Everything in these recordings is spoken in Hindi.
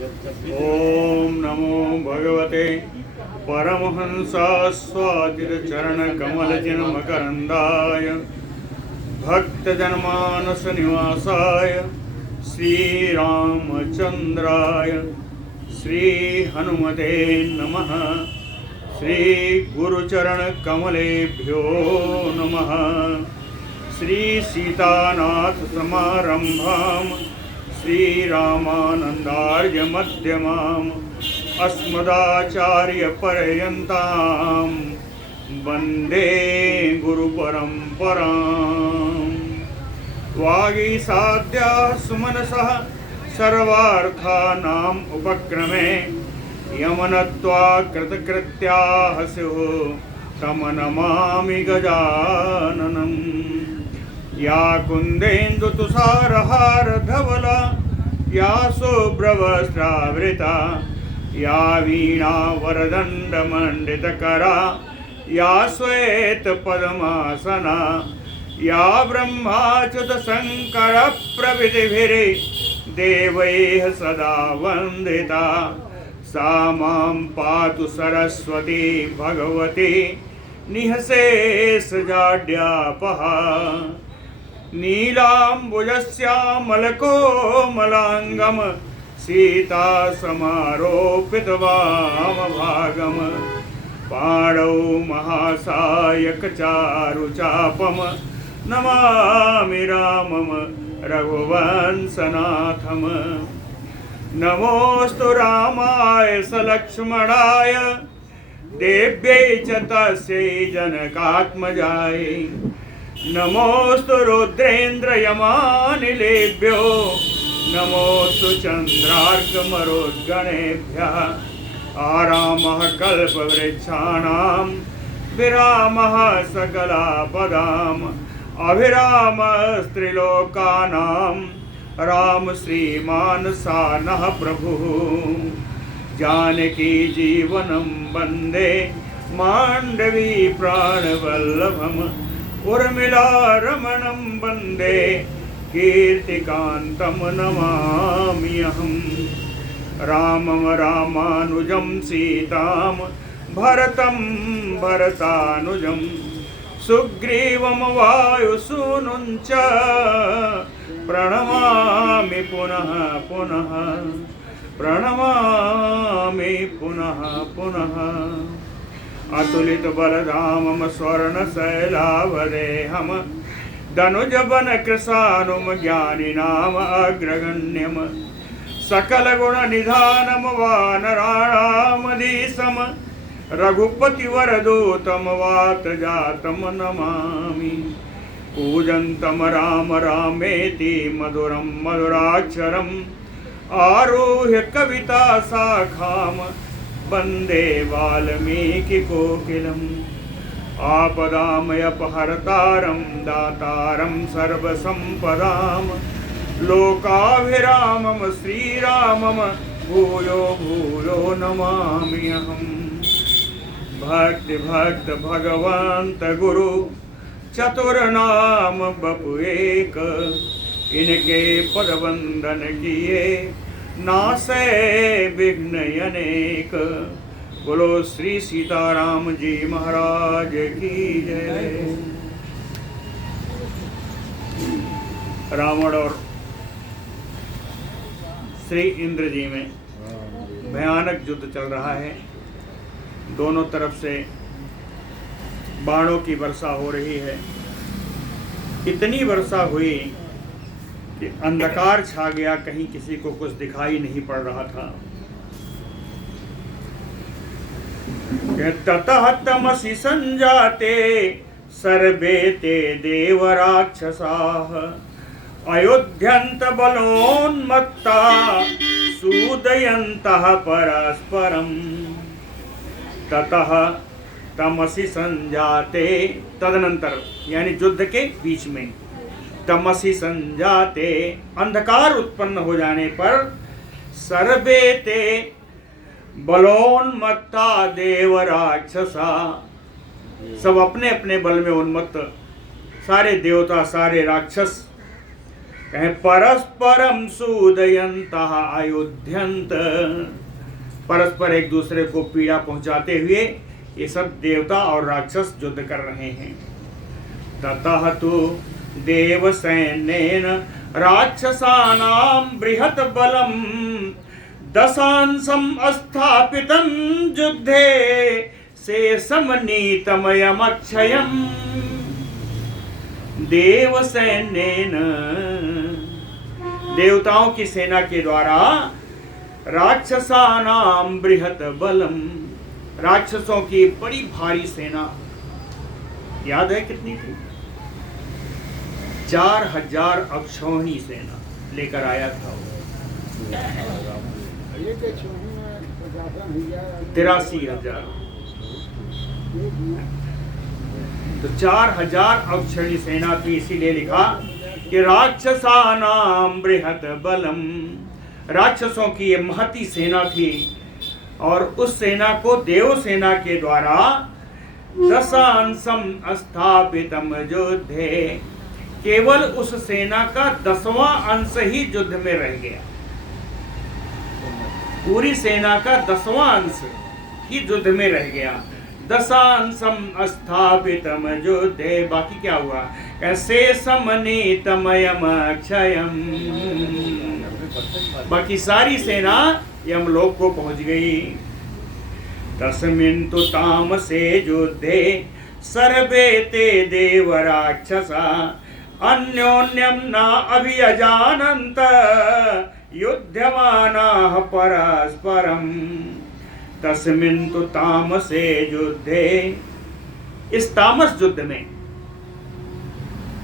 ओम नमो भगवते परमहंसास्वादितचरणकमलचिन्मकरन्दाय भक्तजनमानसनिवासाय श्रीरामचन्द्राय श्रीहनुमते नमः। श्रीगुरुचरणकमलेभ्यो नमः। श्रीसीतानाथसमारम्भाम् श्रीरामानन्दार्यमध्यमाम् अस्मदाचार्यपर्यन्तां वन्दे गुरुपरम्पराम्। वागीसाद्याः सुमनसः सर्वार्थानाम् उपक्रमे यमनत्वा कृतकृत्याः स्युः तं नमामि गजाननम्। या कुन्देन्दुतुषारहारधवला या शुभ्रवस्त्रावृता या वीणावरदण्डमण्डितकरा या श्वेतपद्मासना या ब्रह्माच्युतशङ्करप्रभृतिभिर्देवैः सदा वन्दिता सा मां पातु सरस्वती भगवती निःशेषजाड्यापहा। नीलाम्बुजश्यामलकोमलाङ्गं सीतासमारोपितवामभागं पाणौ महासायकचारुचापं नमामि रामं रघुवंशनाथम्। नमोऽस्तु रामाय सलक्ष्मणाय देव्यै च तस्यै जनकात्मजायै। नमोऽस्तु रुद्रेन्द्रयमानिलेभ्यो नमोऽस्तु चन्द्रार्कमरुद्गणेभ्यः। आरामः कल्पवृक्षाणां विरामः सकलापदाम् अभिरामस्त्रिलोकानां राम श्रीमान् सानः प्रभुः। जानकी जीवनं वन्दे माण्डवी प्राणवल्लभम् उर्मिलारमणं वन्दे कीर्तिकान्तं नमाम्यहम्। रामं रामानुजं सीतां भरतं भरतानुजं सुग्रीवं वायुसूनुं च प्रणमामि पुनः पुनः प्रणमामि पुनः पुनः। अतुलित बलधामं स्वर्णशैलावदेहं दनुजवनकृशानुं ज्ञानिनाम अग्रगण्यं सकलगुणनिधानं वानराणामधीशं रघुपतिवरदूतं वातजातं नमामि। पूजन्तं राम रामेति मधुरं मधुराक्षरम् आरुह्य कविता शाखां वन्दे वाल्मीकिकोकिलम्। आपदामयपहर्तारं दातारं सर्वसम्पदां लोकाभिरामं श्रीरामं भूयो भूयो नमाम्यहम्। भक्त भगवन्त गुरु चतुर्नाम बपु एक इनके पद वंदन किए नासे विघ्न अनेक। बोलो श्री सीताराम जी महाराज की जय। रावण और श्री इंद्र जी में भयानक युद्ध चल रहा है। दोनों तरफ से बाणों की वर्षा हो रही है। इतनी वर्षा हुई कि अंधकार छा गया, कहीं किसी को कुछ दिखाई नहीं पड़ रहा था। ततः तमसि संजाते सर्वे ते देवराक्षसाः अयोध्यन्त बलोन्मत्ता सूदयन्तः परस्परम्। ततः तमसि संजाते, तदनंतर यानी युद्ध के बीच में, तमसि संजाते अंधकार उत्पन्न हो जाने पर, सर्वे ते बलोन्मत्ता देव राक्षसा, सब अपने अपने बल में उन्मत्त, सारे देवता सारे राक्षस कहे परस्परम सूदयन्तः अयुध्यन्त, परस्पर एक दूसरे को पीड़ा पहुंचाते हुए ये सब देवता और राक्षस युद्ध कर रहे हैं। ततः तु देवसैन्येन राक्षसानां बृहत् बलम दशांशम् अस्थापितं युद्धे शेषमनीतमयमक्षयम्। देवसैन्येन, देवताओं की सेना के द्वारा, राक्षसानां बृहत् बलम, राक्षसों की बड़ी भारी सेना, याद है कितनी थी? 4000 अक्षौहिणी सेना लेकर आया था। 83,000। तो 4000 अक्षौहिणी सेना थी, इसीलिए लिखा कि राक्षसानां बृहत् बलम, राक्षसों की ये महती सेना थी। और उस सेना को देव सेना के द्वारा दशांशम स्थापितम युद्धे, केवल उस सेना का 10वां अंश ही युद्ध में रह गया। पूरी सेना का 10वां अंश ही युद्ध में रह गया। दशांशम स्थापितम युद्धे, बाकी क्या हुआ? शेषमनीतमयमक्षयम्, बाकी सारी सेना यमलोक को पहुंच गई। तस्मिन् तु तामसे युद्धे सर्वे ते देव राक्षसा अन्योन्यं न अभियजानन्त युध्यमानाः परस्परम्। तस्मिन् तु तामसे युद्धे, इस तामस युद्ध में,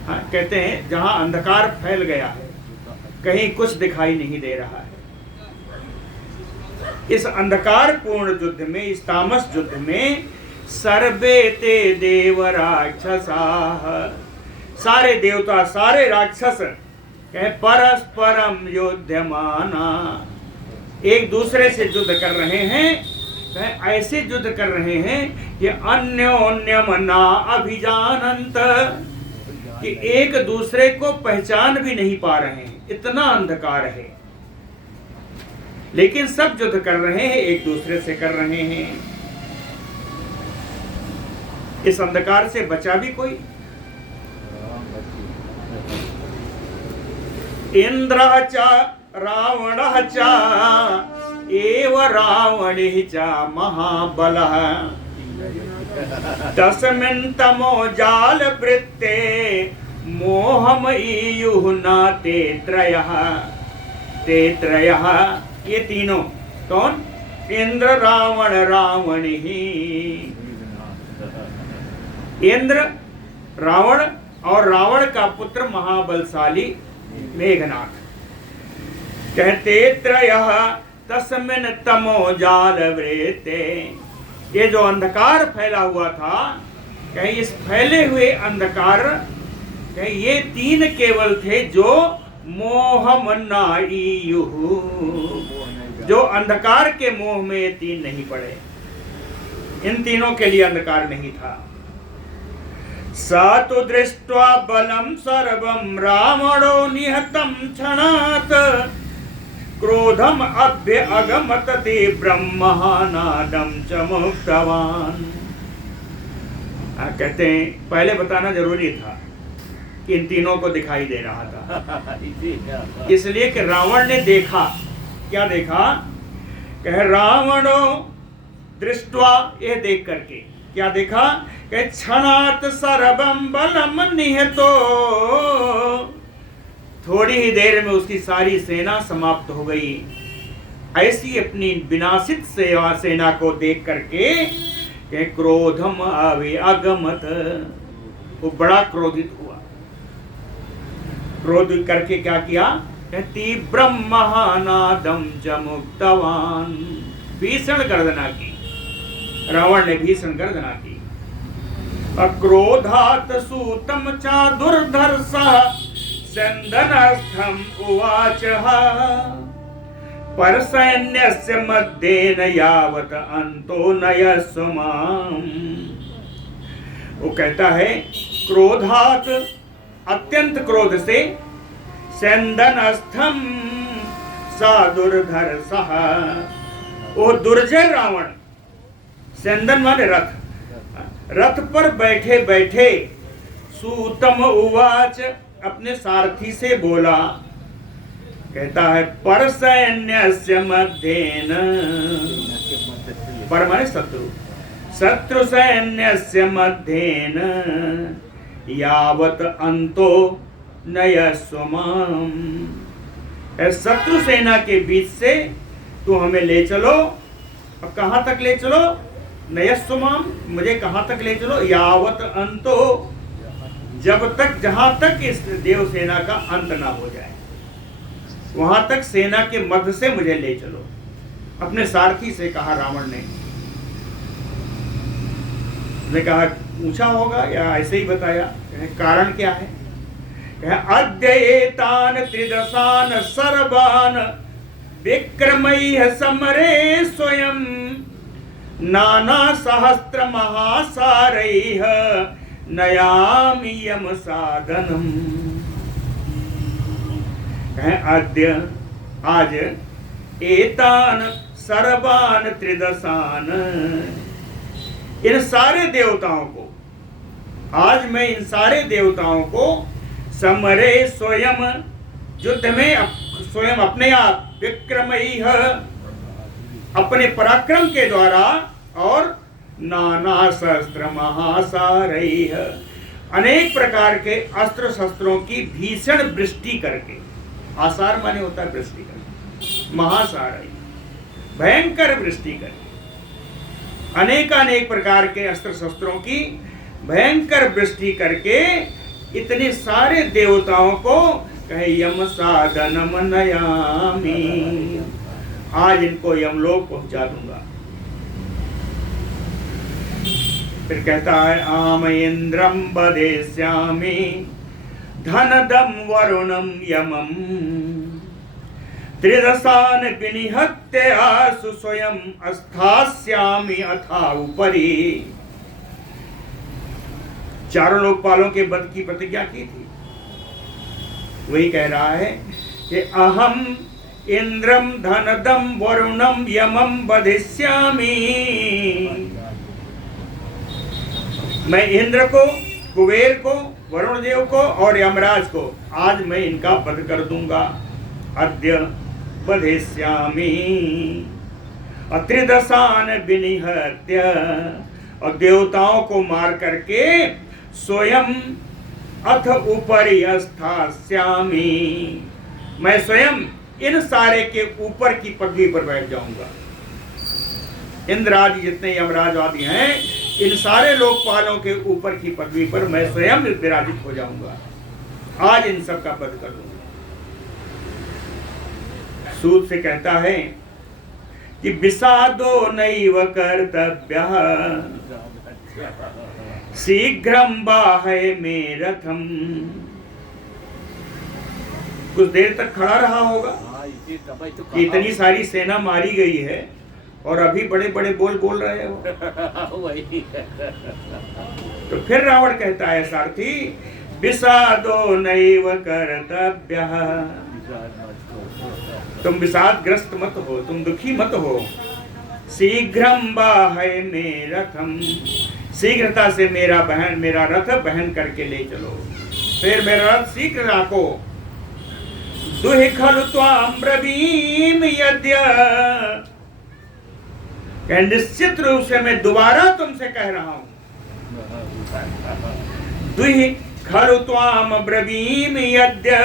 कहते हैं जहां अंधकार फैल गया है, कहीं कुछ दिखाई नहीं दे रहा है, इस अंधकार पूर्ण युद्ध में, इस तामस युद्ध में सर्वे ते देव राक्षसाः, सारे देवता, सारे राक्षस कहे परस्परम युध्यमाना, एक दूसरे से युद्ध कर रहे हैं। कहे ऐसे युद्ध कर रहे हैं कि अन्योन्यम ना अभिजानन्त, कि एक दूसरे को पहचान भी नहीं पा रहे हैं, इतना अंधकार है। लेकिन सब युद्ध कर रहे हैं, एक दूसरे से कर रहे हैं। इस अंधकार से बचा भी कोई? इंद्रः च रावणः च एव रावणिः च महाबलः तस्मिन् तमो जालवृत्ते मोहमईयुः न ते त्रयः। ये तीनों कौन? इंद्र रावण रावणिः। इंद्र, रावण और रावण का पुत्र महाबलशाली मेघनाथ। कहते त्रयः तस्मिन् तमो जालवृत्ते, ये जो अंधकार फैला हुआ था, कहीं इस फैले हुए अंधकार, कहीं ये तीन केवल थे जो मोहमनाईयुः, जो अंधकार के मोह में ये तीन नहीं पड़े। इन तीनों के लिए अंधकार नहीं था। स तु दृष्ट्वा बलं सर्वं रावणो निहतं क्षणात् क्रोधम अभ्य अगमत तीव्रं महानादं च मुक्तवान्। कहते हैं पहले बताना जरूरी था कि इन तीनों को दिखाई दे रहा था, इसलिए कि रावण ने देखा। क्या देखा? कह रावणो दृष्ट्वा, ये देख करके क्या देखा? कह क्षणात् सर्वं बलम निहतो, थोड़ी ही देर में उसकी सारी सेना समाप्त हो गई। ऐसी अपनी विनाशित सेना को देख करके कह क्रोधम अगमत, वो बड़ा क्रोधित हुआ। क्रोध करके क्या किया? तीव्रम महानादम च मुक्तवान, भीषण गर्जना की। रावण ने भीषण गर्जना की। अक्रोधात सूतम चा दुर्धर्षः चंदनस्थम उवाचः परसैन्यस्य मध्येन यावत अंतो नयस्व माम्। वो कहता है क्रोधात, अत्यंत क्रोध से, सेंदनस्थम सादुर्धर सह। वो दुर्जय रावण, सेंदन माने रथ, रथ पर बैठे बैठे सूतम उवाच, अपने सारथी से बोला, कहता है पर सैन्यस्य मध्येन, पर माने शत्रु, शत्रु सैन्यस्य मध्येन यावत अंतो नयस्व माम। शत्रु सेना के बीच से तू हमें ले चलो। अब कहां तक ले चलो? नयस्व माम, मुझे कहां तक ले चलो? यावत अंतो, जब तक, जहां तक इस देव सेना का अंत ना हो जाए, वहां तक सेना के मध्य से मुझे ले चलो। अपने सारथी से कहा रावण ने कहा पूछा होगा या ऐसे ही बताया? कारण क्या है? अद्य एतान त्रिदशान सर्वान विक्रमैः समरे स्वयं नाना सहस्त्र महासारैः नयामि यम साधनम। अद्य, आज, एतान सर्वान त्रिदशान, इन सारे देवताओं को, आज मैं इन सारे देवताओं को समरे स्वयं, युद्ध में स्वयं अपने आप, विक्रमैः, अपने पराक्रम के द्वारा, और नाना शस्त्र महासारैः, अनेक प्रकार के अस्त्र शस्त्रों की भीषण वृष्टि करके, आसार माने होता है वृष्टि करके, महासारैः, भयंकर वृष्टि करके, अनेकानेक प्रकार के अस्त्र शस्त्रों की भयंकर वृष्टि करके इतने सारे देवताओं को कहे यम साधनम नयामि, आज इनको यमलोक पहुंचा दूंगा। फिर कहता है आम इंद्रम बदेश्यामि धनदम वरुणम यमम त्रिदशान विनिहत्य आसु स्वयं अस्थास्यामि अथा उपरि। चारों लोकपालों के वध की प्रतिज्ञा की थी, वही कह रहा है कि अहम इंद्रम धनदम वरुणम यमम वधिष्यामि। मैं इंद्र को, कुबेर को, वरुण देव को और यमराज को आज मैं इनका वध कर दूंगा। अद्य वधिष्यामि त्रिदशान विनिहत्य, और देवताओं को मार करके स्वयं अथ उपरि स्थास्यामि, मैं स्वयं इन सारे के ऊपर की पदवी पर बैठ जाऊंगा। इंद्र आदि जितने यमराज आदि हैं, इन सारे लोकपालों के ऊपर की पदवी पर मैं स्वयं विराजित हो जाऊंगा। आज इन सब का वध कर दूंगा। सूत से कहता है कि विषादो नैव कर्तव्यः शीघ्रम बाहय मे रथम। कुछ देर तक खड़ा रहा होगा कि इतनी सारी सेना मारी गई है और अभी बड़े बड़े बोल रहे हो। तो फिर रावण कहता है सारथी विषादो नैव कर्तव्यः, तुम विषादग्रस्त मत हो, तुम दुखी मत हो। शीघ्रम बाहय मे रथम, शीघ्रता से मेरा रथ बहन करके ले चलो। फिर मेरा रथ शीघ्र राखो। दुहि खलु त्वां ब्रवीम यद्य, निश्चित रूप से मैं दोबारा तुमसे कह रहा हूं। दुहि खलु त्वां ब्रवीम यद्य,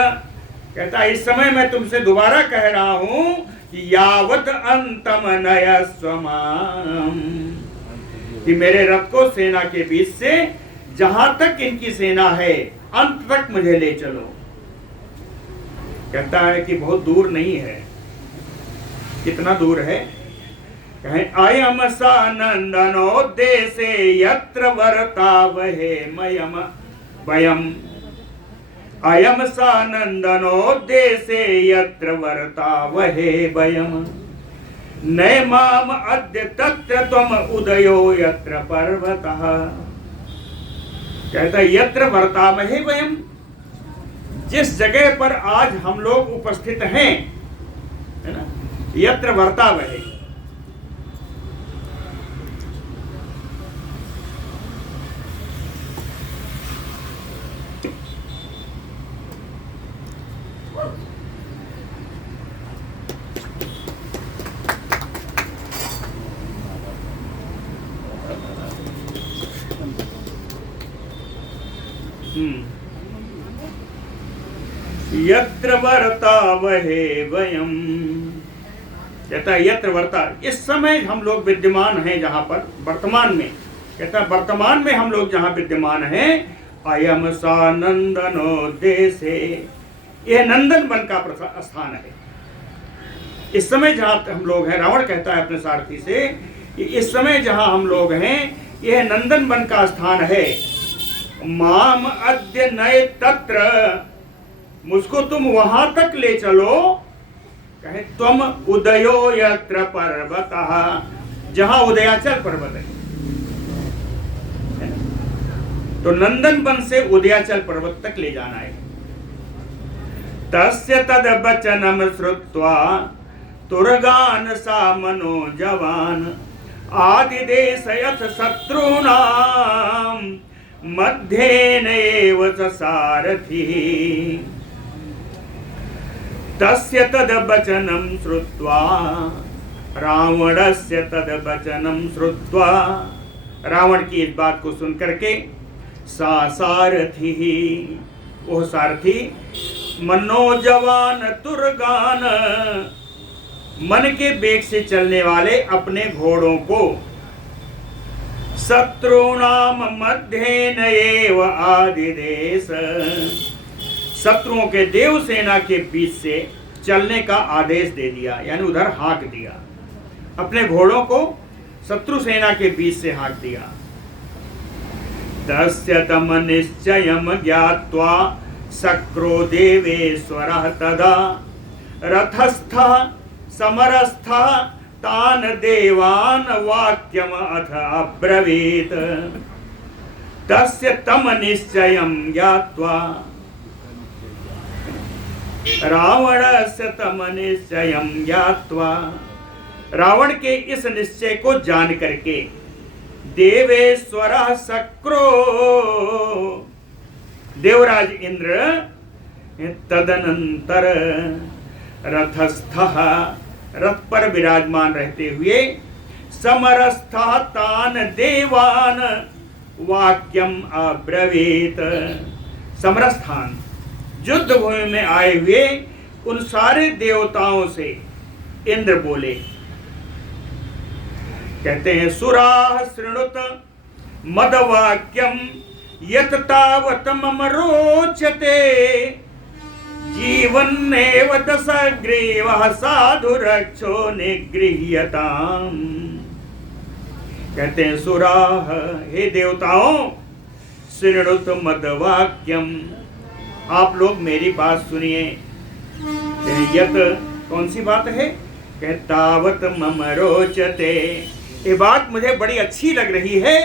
कहता इस समय मैं तुमसे दोबारा कह रहा हूं कि यावत अंतम नयस्व माम, कि मेरे रथ को सेना के बीच से जहां तक इनकी सेना है अंत तक मुझे ले चलो। कहता है कि बहुत दूर नहीं है। कितना दूर है? कहें अयम सानंदनो देशे यत्र वर्तावहे मयम वयम, अयम सानंदनो देशे यत्र वर्तावहे वयम नैमाम अद्य तत्र त्वम उदयो यत्र पर्वतः। कहता है यत्र वर्तावहे वयम, जिस जगह पर आज हम लोग उपस्थित हैं, है ना, यत्र वर्तावहे, यत्र वर्तावहे वयम, कहता है यत्र वर्ता, इस समय हम लोग विद्यमान हैं जहां पर, वर्तमान में, कहता है वर्तमान में हम लोग जहां विद्यमान हैं, अयम सा नंदनो देशे, यह नंदन वन का स्थान है। इस समय जहां हम लोग हैं, रावण कहता है अपने सारथी से कि इस समय जहां हम लोग हैं यह नंदन वन का स्थान है। माम अद्य नए तत्र, मुझको तुम वहां तक ले चलो, कहे तुम उदयो यत्र पर्वतः, जहां उदयाचल पर्वत है। तो नंदन वन से उदयाचल पर्वत तक ले जाना है। तस्य तद वचनम श्रुत्वा तुरगान सा मनोजवान आदिदेशयथ शत्रूणाम मध्येन एव च सारथी। तस्य तद वचनं श्रुत्वा, रावणस्य तद वचनं श्रुत्वा, रावण की इस बात को सुन करके, सा सारथी, वो सारथी, मनोजवान तुरगान, मन के वेग से चलने वाले अपने घोड़ों को, शत्रुणाम मध्येन एव आदिदेश, शत्रुओं के देव सेना के बीच से चलने का आदेश दे दिया, यानी उधर हाँक दिया, अपने घोड़ों को शत्रु सेना के बीच से हाँक दिया। तस्य तम निश्चयम ज्ञात्वा शक्रो देवेश्वरः तदा रथस्थः समरस्थः तान देवान वाक्यम अथ अब्रवीत। तस्य तम निश्चयम ज्ञात्वा, रावणस्य तम निश्चयम ज्ञात्वा, रावण के इस निश्चय को जान करके, देवेश्वरः शक्रो, देवराज इंद्र, तदनंतर रथस्थः, रथ पर विराजमान रहते हुए, समरस्थः तान देवान वाक्यम अब्रवीत, समरस्थान युद्ध भूमि में आए हुए उन सारे देवताओं से इंद्र बोले, कहते हैं, सुराः शृणुत मदवाक्यम यत् तावत् मम रोचते, जीवन्नेव दशग्रीवः साधु रक्षो निगृह्यताम्। कहते हैं, सुराः, हे देवताओं, शृणुत मदवाक्यम, आप लोग मेरी बात सुनिए। यत्, कौन सी बात है? कहते तावत् मम रोचते, ये बात मुझे बड़ी अच्छी लग रही है,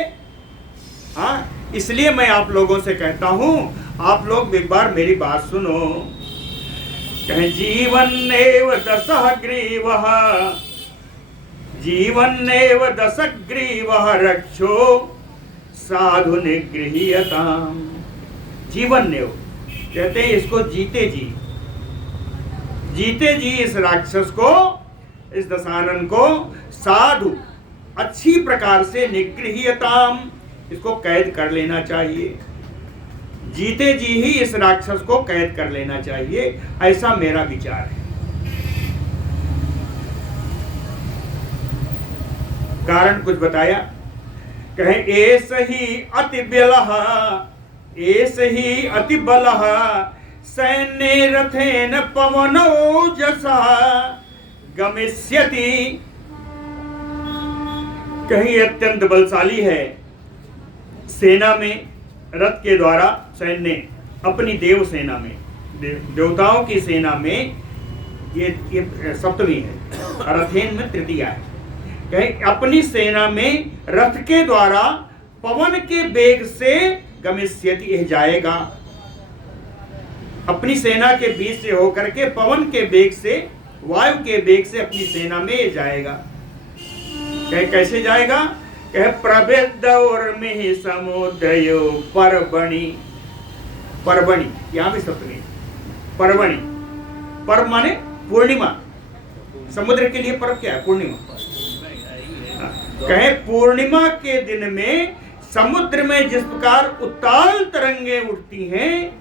हाँ, इसलिए मैं आप लोगों से कहता हूं, आप लोग एक बार मेरी बात सुनो। कहें, जीवन्नेव दशग्रीवः, जीवन्नेव दशग्रीवः रक्षो साधु निगृह्यताम्। जीवन्नेव कहते हैं इसको जीते जी, जीते जी इस राक्षस को, इस दशानन को साधु, अच्छी प्रकार से निगृह्यताम, इसको कैद कर लेना चाहिए। जीते जी ही इस राक्षस को कैद कर लेना चाहिए, ऐसा मेरा विचार है। कारण कुछ बताया, कहे एस ही अति बलः, एस ही अति बलः सैन्य रथेन पवनोजसा गमिष्यति। कहीं अत्यंत बलशाली है, सेना में, रथ के द्वारा, सैन्य अपनी देव सेना में, देवताओं की सेना में, ये सप्तमी है, रथेन में तृतीया है। कहीं अपनी सेना में रथ के द्वारा पवन के वेग से गमिष्यति, यह जाएगा। अपनी सेना के बीच से होकर के पवन के वेग से, वायु के वेग से अपनी सेना में जाएगा। कैसे जाएगा? कह प्रवेदौर्मिहि समुदयो परबणि। परबणि यहां भी सप्तमी, परबणि। पर्व माने पूर्णिमा। समुद्र के लिए पर्व क्या है? पूर्णिमा। कहे पूर्णिमा के दिन में समुद्र में जिस प्रकार उत्ताल तरंगे उठती हैं,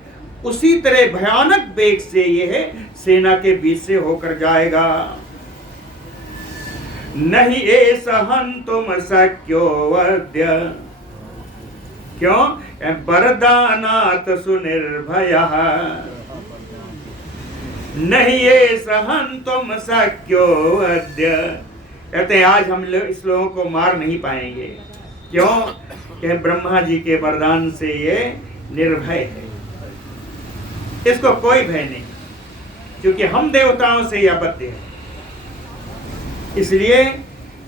उसी तरह भयानक वेग से यह सेना के बीच से होकर जाएगा। नहीं एष हन्तुम शक्यो वद्य। क्यों? वरदानात् सुनिर्भयः। नहीं एष हन्तुम शक्यो वद्य। कहते हैं आज हम लोग इस लोगों को मार नहीं पाएंगे। क्यों? कि ब्रह्मा जी के वरदान से ये निर्भय है, इसको कोई भय नहीं, क्योंकि हम देवताओं से यह बद्ध है। इसलिए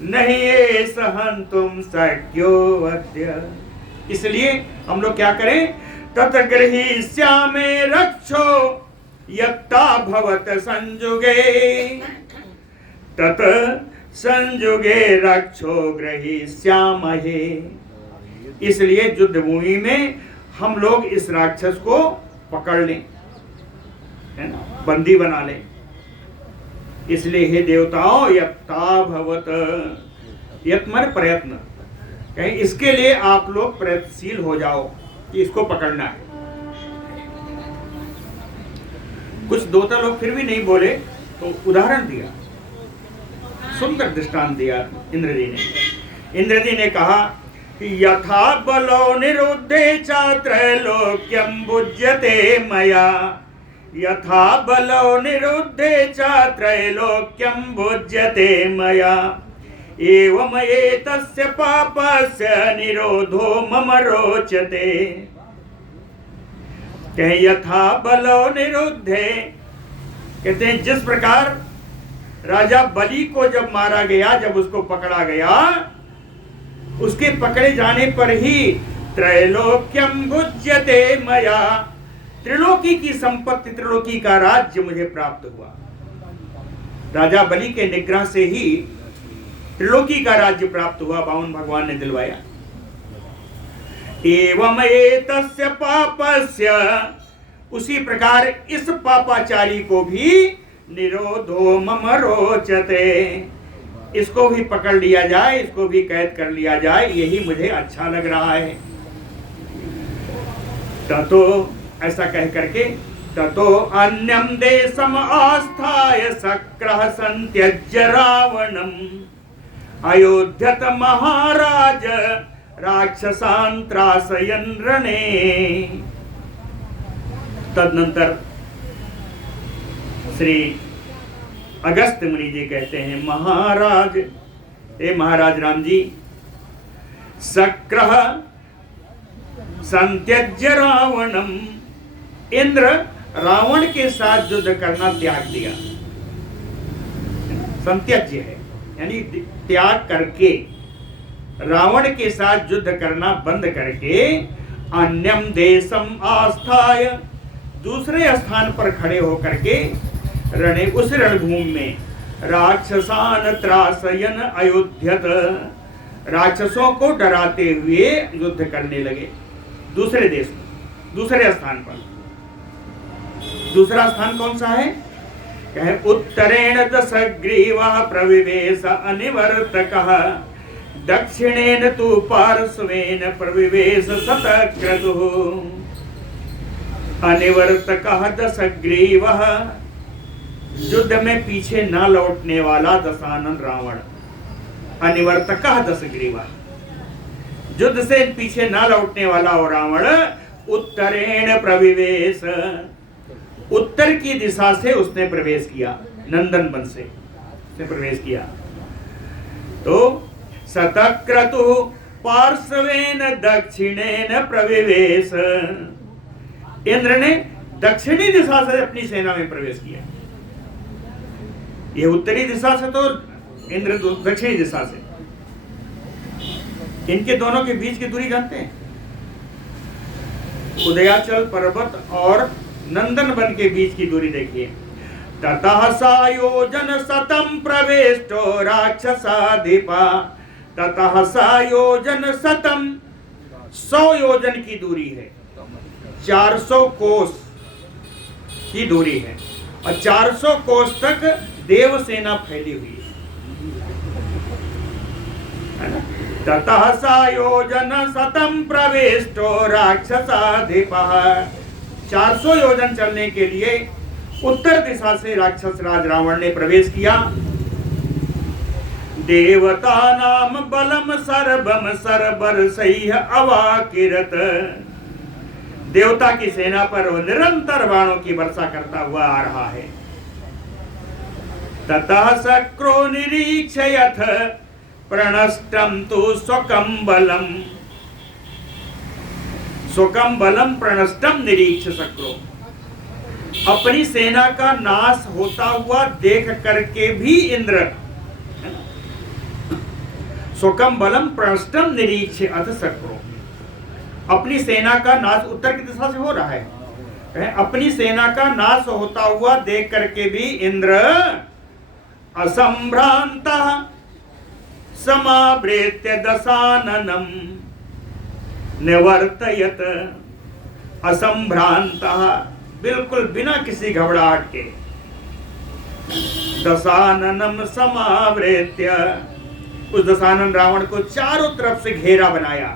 नहीं एष हन्तुम शक्यो वद्य। इसलिए हम लोग क्या करें? तत गृहीष्यामि रक्षो यत्ता भवत संजुगे। तत संजुगे रक्षो गृहीष्यामहे। इसलिए युद्ध भूमि में हम लोग इस राक्षस को पकड़ लें, है ना, बंदी बना लें। इसलिए हे देवताओं, यत्ता भवत, यत् मन प्रयत्न, कहीं इसके लिए आप लोग प्रयत्नशील हो जाओ कि इसको पकड़ना है। कुछ देवता लोग फिर भी नहीं बोले, तो उदाहरण दिया, सुंदर दृष्टांत दिया इंद्र जी ने। इंद्र जी ने कहा कि यथा बलो निरुद्धे च त्रैलोक्यं भुज्यते मया। यथा बलो निरुद्धे च त्रैलोक्यं भुज्यते मया। एवं एतस्य पापस्य निरोधो मम रोचते। कहे यथा बलो निरुद्धे, कहते हैं जिस प्रकार राजा बलि को जब मारा गया, जब उसको पकड़ा गया, उसके पकड़े जाने पर ही त्रैलोक्यम भुज्यते मया, त्रिलोकी की संपत्ति, त्रिलोकी का राज्य मुझे प्राप्त हुआ। राजा बलि के निग्रह से ही त्रिलोकी का राज्य प्राप्त हुआ, बावन भगवान ने दिलवाया। एवं एतस्य पापस्य, उसी प्रकार इस पापाचारी को भी निरोधो मम रोचते, इसको भी पकड़ लिया जाए, इसको भी कैद कर लिया जाए, यही मुझे अच्छा लग रहा है। ततो, ऐसा कह करके, ततो अन्यम देशम आस्थाय शक्रः संत्यज्य रावणम अयोध्यत महाराज राक्षसान् त्रासयन् रणे। तदनंतर श्री अगस्त मुनि जी कहते हैं, महाराज, ए महाराज राम जी, शक्रः संत्यज्य रावणम, इंद्र रावण के साथ युद्ध करना त्याग दिया। संत्यज्य है यानी त्याग करके, रावण के साथ युद्ध करना बंद करके, अन्यम देशम आस्थाय, दूसरे स्थान पर खड़े होकर के, रणे, उस रणभूमि में राक्षसान त्रासयन अयोध्यत, राक्षसों को डराते हुए युद्ध करने लगे। दूसरे देश में, दूसरे स्थान पर। दूसरा स्थान कौन सा है? कहे उत्तरेण दशग्रीवः प्रविवेश अनिवर्तकः, दक्षिणेन तु पार्श्वेन प्रविवेश शतक्रतुः। अनिवर्तकः दशग्रीवः, युद्ध में पीछे न लौटने वाला दशानन रावण। अनिवर्तकः दशग्रीवः, युद्ध से पीछे न लौटने वाला वो रावण उत्तरेण प्रविवेश, उत्तर की दिशा से उसने प्रवेश किया, नंदन वन से उसने प्रवेश किया। तो शतक्रतु पार्श्वेन दक्षिणेन प्रविवेश, इंद्र ने दक्षिणी दिशा से अपनी सेना में प्रवेश किया। ये उत्तरी दिशा से, तो इंद्र दक्षिणी दिशा से। इनके दोनों के बीच की दूरी जानते हैं? उदयाचल पर्वत और नंदन वन के बीच की दूरी देखिए। ततः सायोजन शतम प्रवेष्टो राक्षसाधिपा, ततः सायोजन शतम, 100 योजन की दूरी है, 400 कोस की दूरी है, और 400 कोस तक देव सेना फैली हुई है ना। ततः सायोजन शतम प्रवेष्टो राक्षसाधिपः, 400 योजन चलने के लिए उत्तर दिशा से राक्षस राज रावण ने प्रवेश किया। देवता नाम बलम सर्वम सरबर सही अवाकिरत, देवता की सेना पर वो निरंतर बाणों की वर्षा करता हुआ आ रहा है। ततः शक्रो निरीक्षयथ प्रणष्टम तु स्वकं बलम, स्वकं बलम प्रणष्टम निरीक्ष शक्रो, अपनी सेना का नाश होता हुआ देख करके भी इंद्र, स्वकं बलम प्रणष्टम निरीक्ष अथ शक्रो, अपनी सेना का नाश उत्तर की दिशा से हो रहा है, अपनी सेना का नाश होता हुआ देख करके भी इंद्र असंभ्रांतः समावृत्य दशाननम निवर्तयत, असंभ्रांतः बिल्कुल बिना किसी घबराहट के, दशाननम समावृत्य, उस दशानन रावण को चारों तरफ से घेरा बनाया,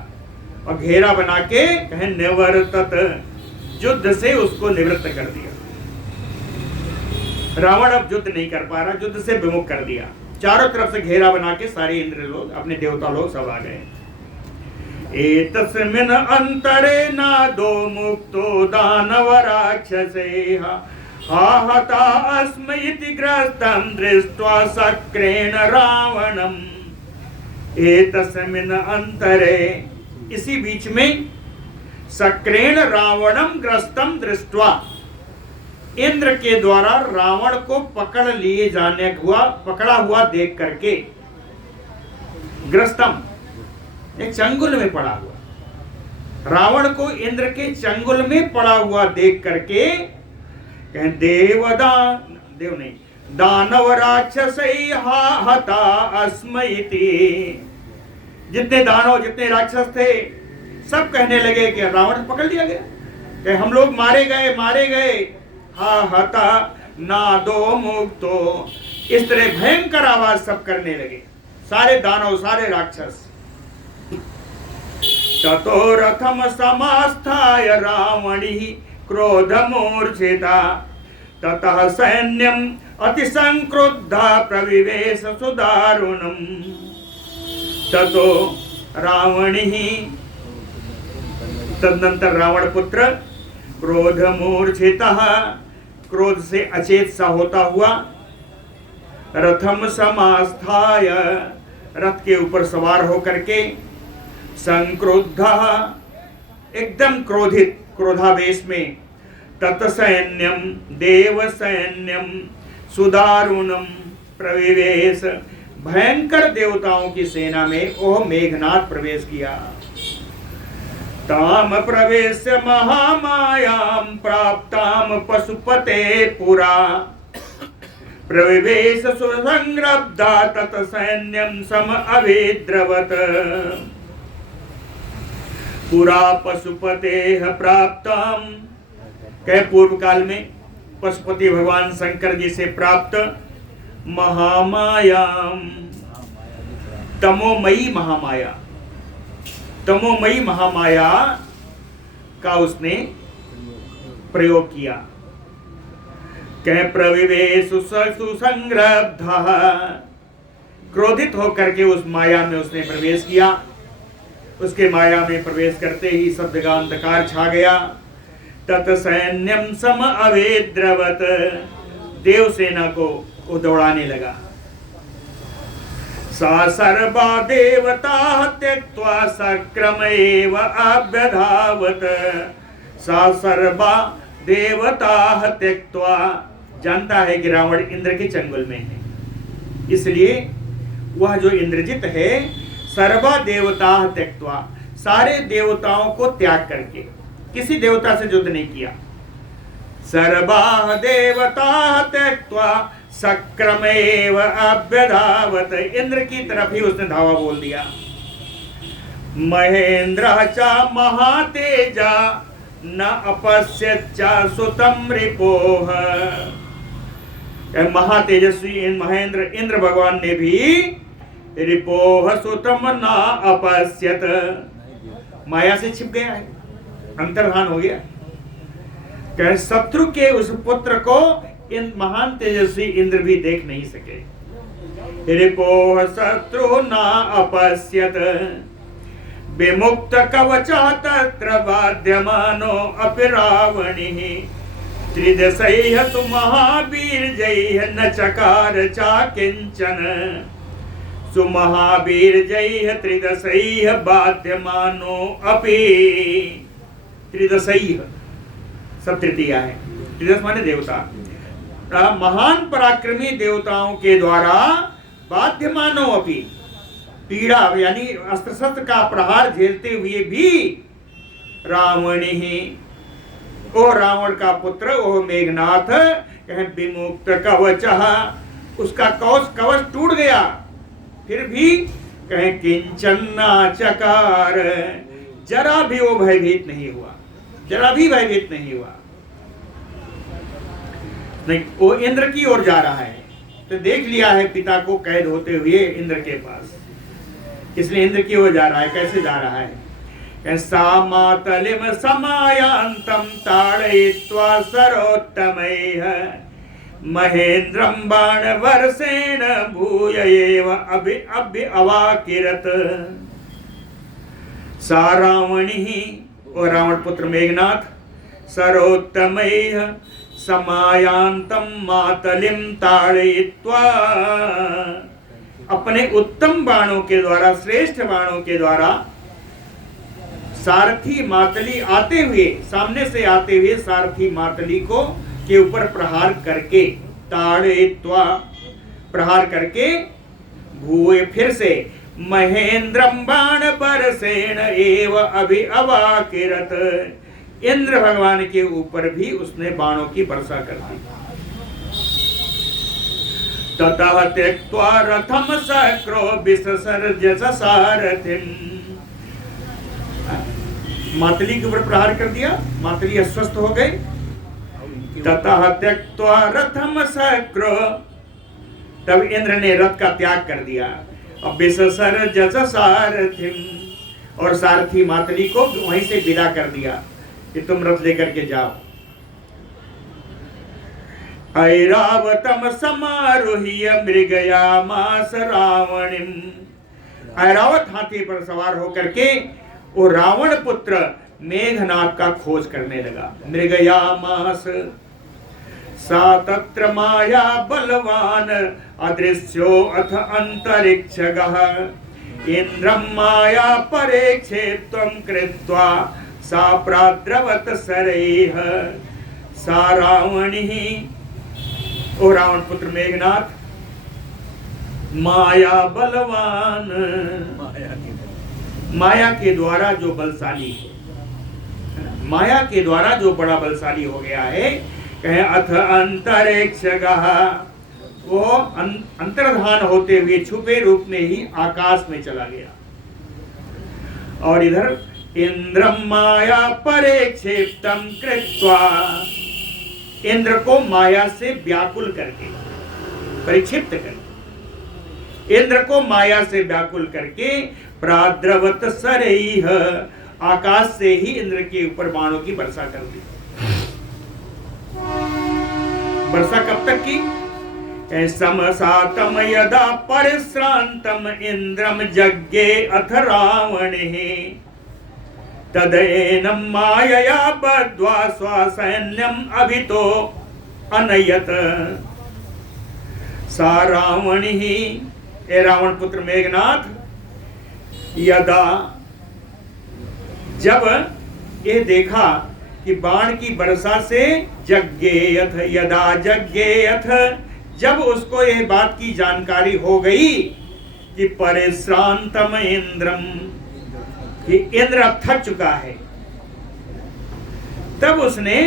और घेरा बना के कहे निवर्तत, युद्ध से उसको निवृत्त कर दिया। रावण अब युद्ध नहीं कर पा रहा, युद्ध से विमुख कर दिया। चारों तरफ से घेरा बना के सारे इंद्र लोग, अपने देवता लोग सब आ गए। एतस्मिन् अंतरे नादो मुक्तो दानव राक्षसेह, आहता अस्म इति ग्रस्तं दृष्ट्वा शक्रेण रावणम्। एतस्मिन् अंतरे, इसी बीच में, शक्रेण रावणम ग्रस्तम दृष्ट्वा, इंद्र के द्वारा रावण को पकड़ लिए जाने हुआ, पकड़ा हुआ देख करके, ग्रस्तम एक चंगुल में पड़ा हुआ, रावण को इंद्र के चंगुल में पड़ा हुआ देख करके देव नहीं दानव राक्षसै हता अस्म इति, जितने दानव जितने राक्षस थे सब कहने लगे कि रावण पकड़ लिया गया, कि हम लोग मारे गए, हा हता नादो मुक्तो, इस तरह भयंकर आवाज सब करने लगे, सारे दानव सारे राक्षस। ततो रथम समास्थाय रावणी क्रोध मूर्छिता, ततः सैन्यम अति संक्रुद्धा प्रविवेश सुदारुणम। ततो रावणी, तदनंतर रावण पुत्र क्रोध मूर्छितः, क्रोध से अचेत सा होता हुआ, रथम समास्थाय, रथ के ऊपर सवार होकर के, संक्रुद्धः एकदम क्रोधित, क्रोधावेश में, तत्सैन्यम देव सैन्यम सुदारुणम प्रविवेश, भयंकर देवताओं की सेना में ओह मेघनाथ प्रवेश किया। ताम प्रवेश्य महामायां प्राप्ताम पशुपते पुरा, प्रविवेश सुसंरब्धा तत सैन्यम सम अभिद्रवत। पुरा पशुपते प्राप्ताम, कह पूर्व काल में पशुपति भगवान शंकर जी से प्राप्त महामायाम, तमोमयी महामाया, तमोमयी महामाया का उसने प्रयोग किया। कह प्रविवेश सुसंरब्धः, क्रोधित होकर के उस माया में उसने प्रवेश किया। उसके माया में प्रवेश करते ही शब्दगा अंधकार छा गया। तत्सैन्यम सम अवेद्रवत, देव सेना को वो दौड़ाने लगा। सा सर्वा देवता त्यक्त्वा सक्रमेव अभ्यधावत, सा सर्वा देवता त्यक्त्वा, जानता है कि रावण इंद्र के चंगुल में है, इसलिए वह जो इंद्रजित है सर्वा देवता त्यक्त्वा, सारे देवताओं को त्याग करके, किसी देवता से युद्ध नहीं किया, सर्वाः देवता त्यक्त्वा सक्रमेव अभ्यधावत। इंद्र की तरफ ही उसने धावा बोल दिया। महेंद्र च महातेजा न अपश्यच्च सुतं रिपोह। महातेजस्वी महेंद्र इंद्र भगवान ने भी रिपोह सुतम न अपश्यत, माया से छिप गया है, अंतर्धान हो गया। कह शत्रु के उस पुत्र को इन महान तेजस्वी इंद्र भी देख नहीं सके। रिपोह शत्रु न अपश्यत विमुक्त कवचा तत्र बाध्यमानो अपि रावणिः। त्रिदशैः तु महावीर्यैः न चकार चा किंचन। सुमहावीर्यैः त्रिदशैः बाध्यमानो अपि। त्रिदशैः सब तृतीया है, त्रिदश माने देवता। महान पराक्रमी देवताओं के द्वारा बाध्यमानो अपि, पीड़ा यानी अस्त्र शस्त्र का प्रहार झेलते हुए भी रावण ही, ओ रावण का पुत्र, ओ मेघनाथ, कहें विमुक्त कवच, उसका कवच टूट गया, फिर भी कहें किंचन न चकार, जरा भी वो भयभीत नहीं हुआ, जरा भी भयभीत नहीं हुआ। नहीं, वो इंद्र की ओर जा रहा है, तो देख लिया है पिता को कैद होते हुए इंद्र के पास, इसलिए इंद्र की ओर जा रहा है। कैसे जा रहा है? सामातलिम समायांतम ताड़यित्वा सरोत्तमैः महेंद्रम बाण वर्षेण भूय एव अभि अवाकिरत। सा रावणिः, और रावण पुत्र मेघनाथ, सरोत्तमैः समायांतम मातलिम ताड़यित्वा, अपने उत्तम बाणों के द्वारा, श्रेष्ठ बाणों के द्वारा सारथी मातली आते हुए, सामने से आते हुए सारथी मातली को के ऊपर प्रहार करके, ताड़यित्वा प्रहार करके, भूए फिर से महेंद्रम बाण परसेन एव अभि अवाकिरत, इंद्र भगवान के ऊपर भी उसने बाणों की वर्षा कर दी। ततः त्यक्त्वा रथम सक्रो विससर्ज सारथिम, मातली के ऊपर प्रहार कर दिया, मातली अस्वस्थ हो गए। ततः त्यक्त्वा रथम सक्रो, तब इंद्र ने रथ का त्याग कर दिया। अब विससर्ज सारथिम, और सारथी मातली को वहीं से विदा कर दिया कि तुम रथ लेकर के जाओ। ऐरावतम समारोह्य मृगयामास रावणिम, ऐरावत हाथी पर सवार होकर के वो रावण पुत्र मेघनाथ का खोज करने लगा। मृगयामास, सा तत्र माया बलवान अदृश्यो अथ अंतरिक्षगः इंद्रम माया परेक्षे त्वं कृत्वा सा प्राद्रवत सरैः। सा रावणिः, ओ रावण पुत्र मेघनाथ, माया बलवान, माया के द्वारा जो बलशाली है, माया के द्वारा जो बड़ा बलशाली हो गया है, कहें अथ अंतरिक्षगः, वो अंतर्धान होते हुए छुपे रूप में ही आकाश में चला गया। और इधर इंद्रम माया परेक्षेप्तम कृत्वा, इंद्र को माया से व्याकुल करके, परिक्षिप्त करके, इंद्र को माया से व्याकुल करके प्राद्रवत सरैः, आकाश से ही इंद्र के ऊपर बाणों की वर्षा कर दी। वर्षा कब तक की? समसातम यदा परिश्रांतम इंद्रम जज्ञे अथ रावणिः तदैनं मायया बद्ध्वा स्वसैन्यम् अभितो अनयत। सा रावणिः, ए रावण पुत्र मेघनाथ, यदा, जब ये देखा कि बाण की वर्षा से जज्ञेयथ, यदा जज्ञेयथ, जब उसको यह बात की जानकारी हो गई कि परिश्रांतम इंद्रम, कि इंद्र अब थक चुका है, तब उसने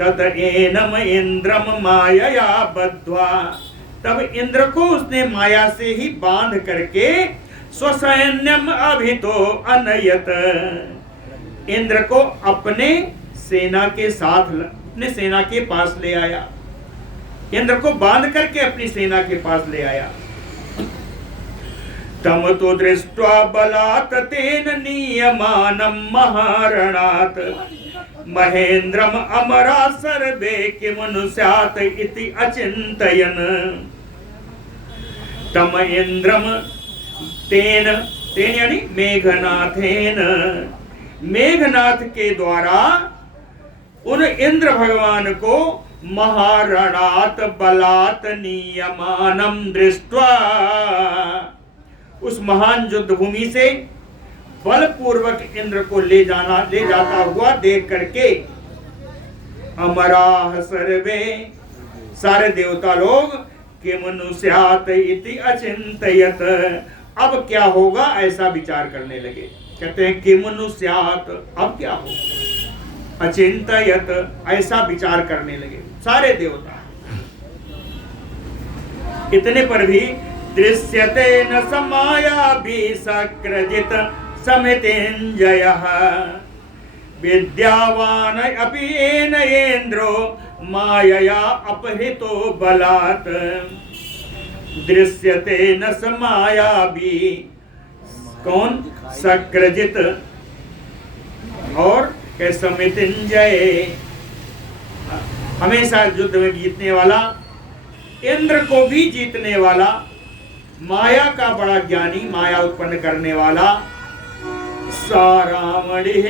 तत एनम इंद्रम मायया बद्ध्वा, तब इंद्र को उसने माया से ही बांध करके स्वसैन्यम अभितो अनयत, इंद्र को अपने सेना के साथ अपने सेना के पास ले आया, इंद्र को बांध करके अपनी सेना के पास ले आया। तम तो दृष्ट्वा बलात् तेन नीयमानं महारणात्, महेन्द्रम अमरा सर्वे किमनु स्यात् इति अचिन्तयन्। तम इंद्रम तेन, तेन यानी मेघनाथेन, मेघनाथ के द्वारा उन इंद्र भगवान को महारणात् बलात् नीयमानं दृष्ट्वा, उस महान युद्ध भूमि से बलपूर्वक इंद्र को ले जाता हुआ देख करके, अमराः सर्वे, सारे देवता लोग, किमनु स्यात् इति अचिन्तयत्, अब क्या होगा ऐसा विचार करने लगे। कहते हैं किमनु स्यात्, अब क्या होगा, अचिन्तयत्, ऐसा विचार करने लगे सारे देवता। इतने पर भी दृश्यते न समायाभि सक्रजित समितिञ्जयः, विद्यावान अपि येन इन्द्रो मायया अपहृतो बलात्। दृश्यते न समायाभि, कौन, सक्रजित और समितिञ्जय, हमेशा युद्ध में जीतने वाला, इंद्र को भी जीतने वाला, माया का बड़ा ज्ञानी, माया उत्पन्न करने वाला, सा रावणिः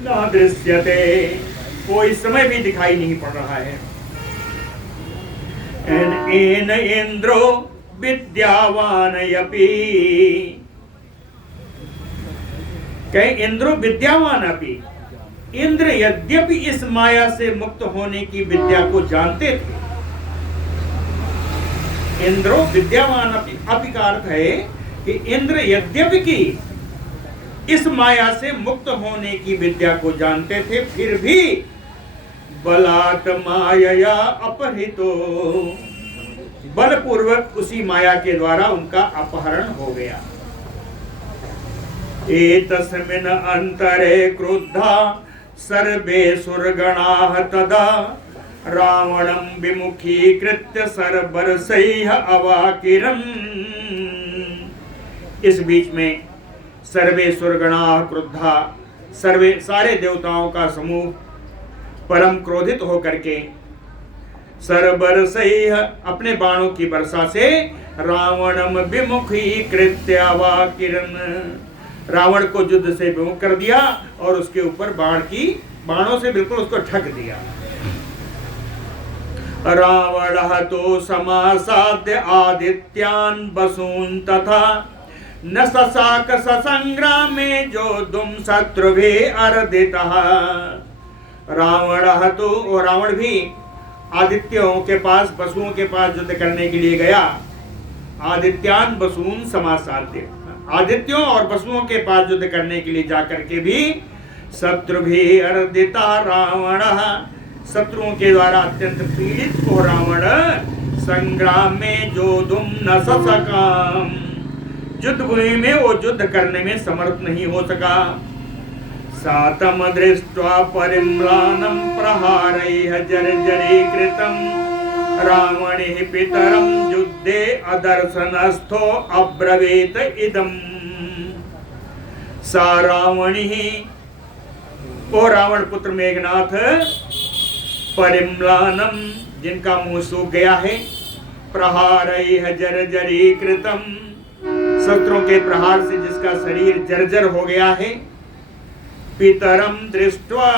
नादृश्यते, कोई समय भी दिखाई नहीं पड़ रहा है। एन इंद्रो विद्यावान अपि, कहे इंद्रो विद्यावान अपि, इंद्र यद्यपि इस माया से मुक्त होने की विद्या को जानते थे। इंद्रो विद्यावान अपि का अर्थ है कि इंद्र यद्यपि की इस माया से मुक्त होने की विद्या को जानते थे, फिर भी बलात् मायया अपहृतो, बलपूर्वक उसी माया के द्वारा उनका अपहरण हो गया। एतस्मिन् अंतरे क्रुद्धा सर्वे सुरगणाः तदा, रावणं विमुखीकृत्य सरबरसैः अवाकिरम्। इस बीच में सर्वे सुरगणाः क्रुद्धा, सर्वे सारे देवताओं का समूह परम क्रोधित होकर के, सरबरसैः अपने बाणों की वर्षा से, रावणं विमुखीकृत्य अवाकिरन्, रावण को युद्ध से विमुख कर दिया और उसके ऊपर बाणों से बिल्कुल उसको ढक दिया। रावणः तो समासाद्य आदित्यान् वसून् तथा, न ससाक ससंग्रामे जोद्धुं शत्रुभिः अर्दितः। रावणः तो, और रावण भी आदित्यों के पास, वसुओं के पास युद्ध करने के लिए गया। आदित्यान् वसून् समासाद्य, आदित्यों और वसुओं के पास युद्ध करने के लिए जाकर के भी शत्रुभिः अर्दितः रावणः, शत्रुओं के द्वारा अत्यंत पीड़ित को रावण, संग्राम में जोद्धुं न ससकाम, युद्ध भूमि में वो युद्ध करने में समर्थ नहीं हो सका। सातम दृष्ट्वा परिम्लानं प्रहारैः जर्जरीकृतं, रावणिः पितरं युद्धे अदर्शनस्थो अब्रवीत इदम्। सा रावणिः, ओ रावण पुत्र मेघनाथ, परिम्लानं, जिनका मुंह सूख गया है, प्रहारैः जर्जरीकृतं, शत्रुओं के प्रहार से जिसका शरीर जर्जर हो गया है, पितरम दृष्ट्वा,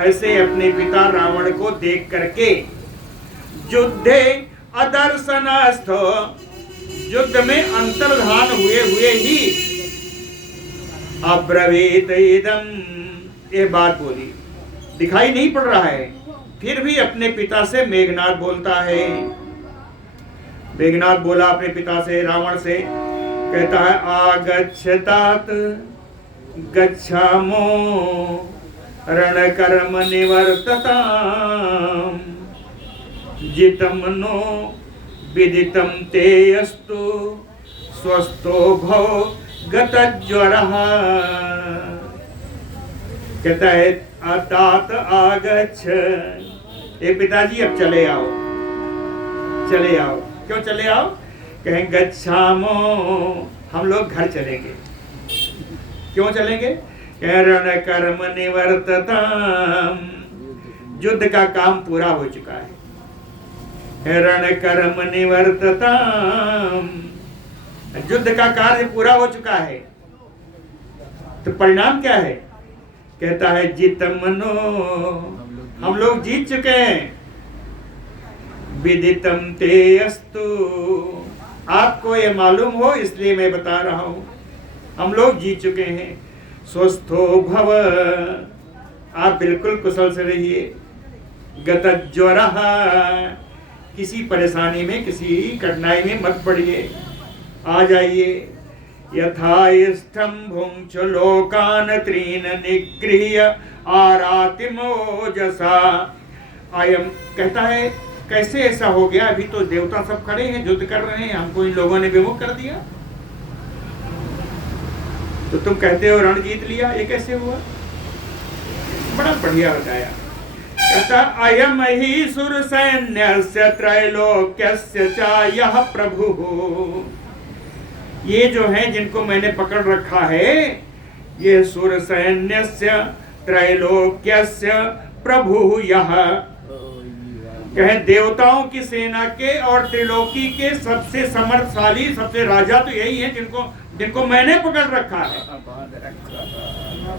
ऐसे अपने पिता रावण को देख करके, युद्धे अदर्शनस्थ, युद्ध में अंतर्धान हुए हुए ही, अब्रवीत इदम्, ये बात बोली, दिखाई नहीं पड़ रहा है, फिर भी अपने पिता से मेघनाथ बोलता है। मेघनाथ बोला अपने पिता से, रावण से, कहता है आगच्छतात गच्छामो रण कर्म निवर्तताम जितम नो विदितम ते अस्तु स्वस्थो भव गतज्वरः। कहता है अतात आगच्छ, ए पिताजी अब चले आओ, चले आओ। क्यों चले आओ? कहें गच्छामो, हम लोग घर चलेंगे। क्यों चलेंगे? रण कर्म निवर्तताम, युद्ध का काम पूरा हो चुका है। रण कर्म निवर्तताम, युद्ध का कार्य पूरा हो चुका है। तो परिणाम क्या है? कहता है जितमनो, हम लोग जीत चुके हैं। विदितम ते अस्तु, आपको ये मालूम हो इसलिए मैं बता रहा हूं, हम लोग जीत चुके हैं। स्वस्थो भव, आप बिल्कुल कुशल से रहिए। गतज्वरः, किसी परेशानी में किसी कठिनाई में मत पड़िए, आ जाइए। यथा स्तंभुं च लोकान त्रीन निगृह्य आरातिमोजसा। आयम कहता है कैसे ऐसा हो गया? अभी तो देवता सब खड़े हैं, युद्ध कर रहे हैं, हमको इन लोगों ने विमुख कर दिया, तो तुम कहते हो रण जीत लिया, ये कैसे हुआ? बड़ा बढ़िया बताया। कहता अयम ही सुर सैन्यस्य त्रैलोक्यस्य च यः प्रभुः, ये जो है जिनको मैंने पकड़ रखा है, ये सुर सैन्यस्य त्रैलोक्यस्य प्रभु यह, कहे देवताओं की सेना के और त्रिलोकी के सबसे समर्थशाली, सबसे राजा तो यही है जिनको मैंने पकड़ रखा है।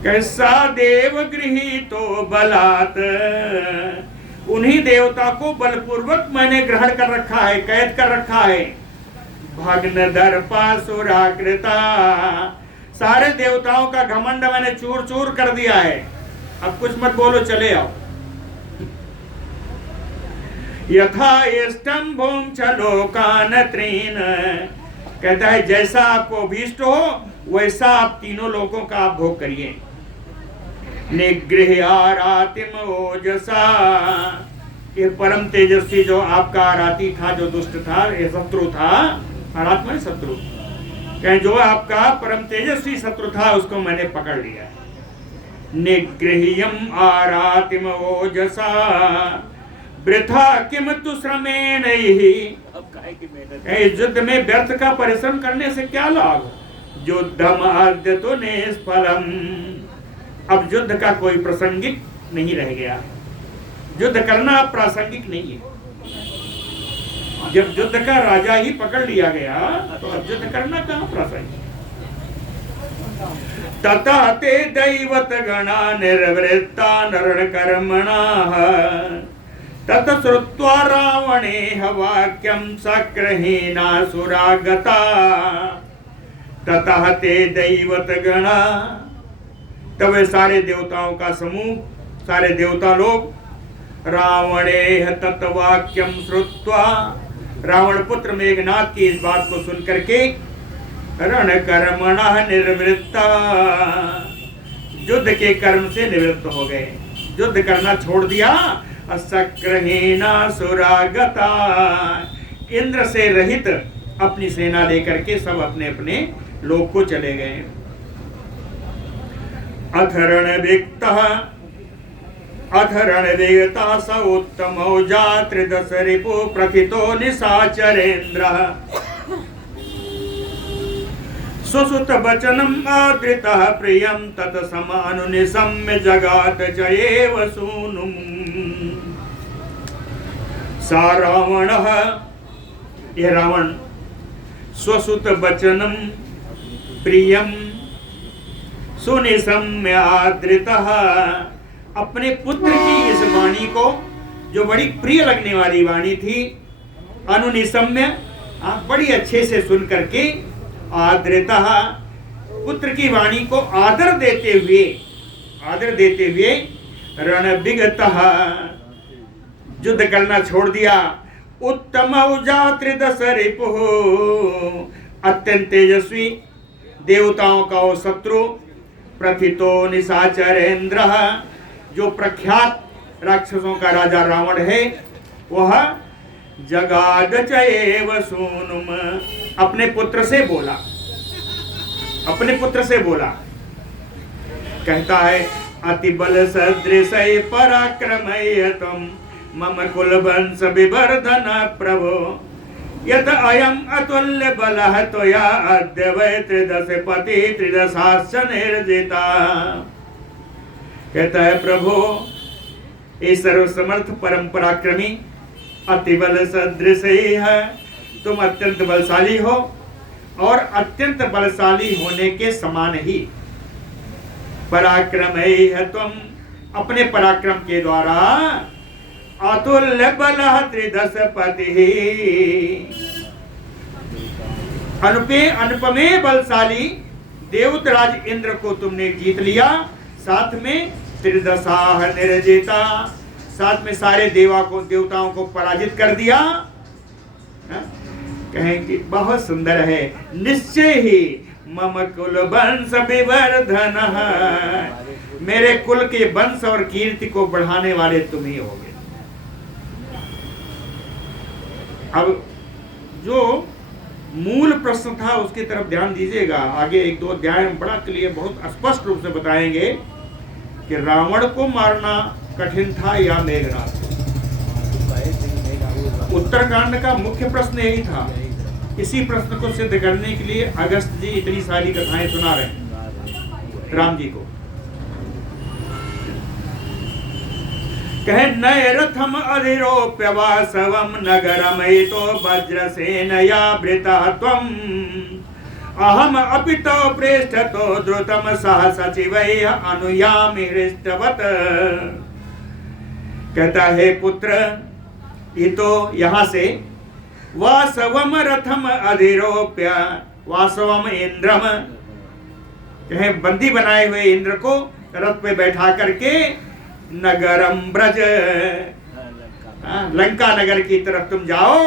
कैसा देव गृहीतो बलात्, उन्हीं देवता को बलपूर्वक मैंने ग्रहण कर रखा है, कैद कर रखा है। भग्न दर्पासुराकृता, सारे देवताओं का घमंड मैंने चूर चूर कर दिया है। अब कुछ मत बोलो, चले आओ। यथा स्तंभुं च लोकान त्रीन, कहता है जैसा आपको अभीष्ट हो वैसा आप तीनों लोगों का आप भोग करिए। निगृह्य आरातिम ओजसा, ये परम तेजस्वी जो आपका आराती था, जो दुष्ट था, ये शत्रु था, आरात्मा शत्रु, कहें जो आपका परम तेजस्वी शत्रु था उसको मैंने पकड़ लिया। निगृह्यम आरातिम ओजसा वृथा किम तु श्रमेण ही, इस युद्ध में व्यर्थ का परिश्रम करने से क्या लाभ? युद्धम आद्य तो निष्फलम, अब युद्ध का कोई प्रासंगिक नहीं रह गया, युद्ध करना प्रासंगिक नहीं है। जब युद्ध का राजा ही पकड़ लिया गया तो अब युद्ध करना कहाँ प्रासंगिक। तथा ते दैवत गणा निर्वृत्ता नरण कर्मणाः, तत श्रुत्वा रावणेह वाक्यं सक्रहीनासुरा गता। ततः ते दैवत गणा, तब सारे देवताओं का समूह, सारे देवता लोग रावणेह तत्वाक्यम श्रुत्वा, रावण पुत्र मेघनाथ की इस बात को सुन करके रण कर्मणः निर्वृत्ता, युद्ध के कर्म से निवृत्त हो गए, युद्ध करना छोड़ दिया। असक्रहीनासुरा गता, इंद्र से रहित अपनी सेना लेकर के सब अपने अपने लोक को चले गए। अथरण विक्तः अथरण विगता स उत्तमो जात्रिदश रिपु प्रथितो निशाचरेन्द्रः, स्वसुत वचनम् आदृतः प्रियं तत समानुनिशम्य जगात जयेव सूनुम्। सा रावणः, ये रावण स्वसुत वचनम् प्रियं सुनिशम्य आदृतः, अपने पुत्र की इस वाणी को, जो बड़ी प्रिय लगने वाली वाणी थी, अनुनिशम्य, बड़ी अच्छे से सुन करके, आदृतः, पुत्र की वाणी को आदर देते हुए रणविगतः, युद्ध करना छोड़ दिया। उत्तम जात्रिदश रिपुः, अत्यंत तेजस्वी देवताओं का वो शत्रु, प्रथितो निशाचरेन्द्रः, जो प्रख्यात राक्षसों का राजा रावण है, वह जगाद चैव सूनुम, अपने पुत्र से बोला, अपने पुत्र से बोला, कहता है अति बल सदृश पराक्रमय तुम मम कुल वंश विवर्धन प्रभो, यत अयम अतुल्य बलः त्वया अद्य वै त्रिदश पति त्रिदशाश्च निर्जिता। कहता है प्रभु, इस सर्वसमर्थ परम पराक्रमी अति बल सदृश ही है, तुम अत्यंत बलशाली हो और अत्यंत बलशाली होने के समान ही पराक्रम है तुम, अपने पराक्रम के द्वारा अतुल्य बल त्रिदश पति, अनुपमे बलशाली देवतराज इंद्र को तुमने जीत लिया, साथ में त्रिदशाह निर्जिता, साथ में सारे देवताओं को पराजित कर दिया। कहेंगे बहुत सुंदर है, निश्चय ही मम कुल वंश विवर्धन, मेरे कुल के वंश और कीर्ति को बढ़ाने वाले तुम ही होगे। अब जो मूल प्रश्न था उसकी तरफ ध्यान दीजिएगा, आगे एक दो अध्याय में बड़ा क्लियर बहुत स्पष्ट रूप से बताएंगे कि रावण को मारना कठिन था या मेघनाथ। उत्तरकांड का मुख्य प्रश्न यही था। इसी प्रश्न को सिद्ध करने के लिए अगस्त जी इतनी सारी कथाएं सुना रहे हैं राम जी को। कहे नय रथम अधिरोप्य वासवम नगरमयितो वज्रसेनया वृता त्वम अहम अपितो प्रेष्ठतो द्रुतम सह सचिवैः अनुयामि हृष्टवत्। कहता है पुत्र, ये तो यहाँ से वासवम रथम अधिरोप्य, वासवम इंद्रम, कहे बंदी बनाए हुए इंद्र को रथ पे बैठा करके नगरम ब्रज, लंका नगर की तरफ तुम जाओ,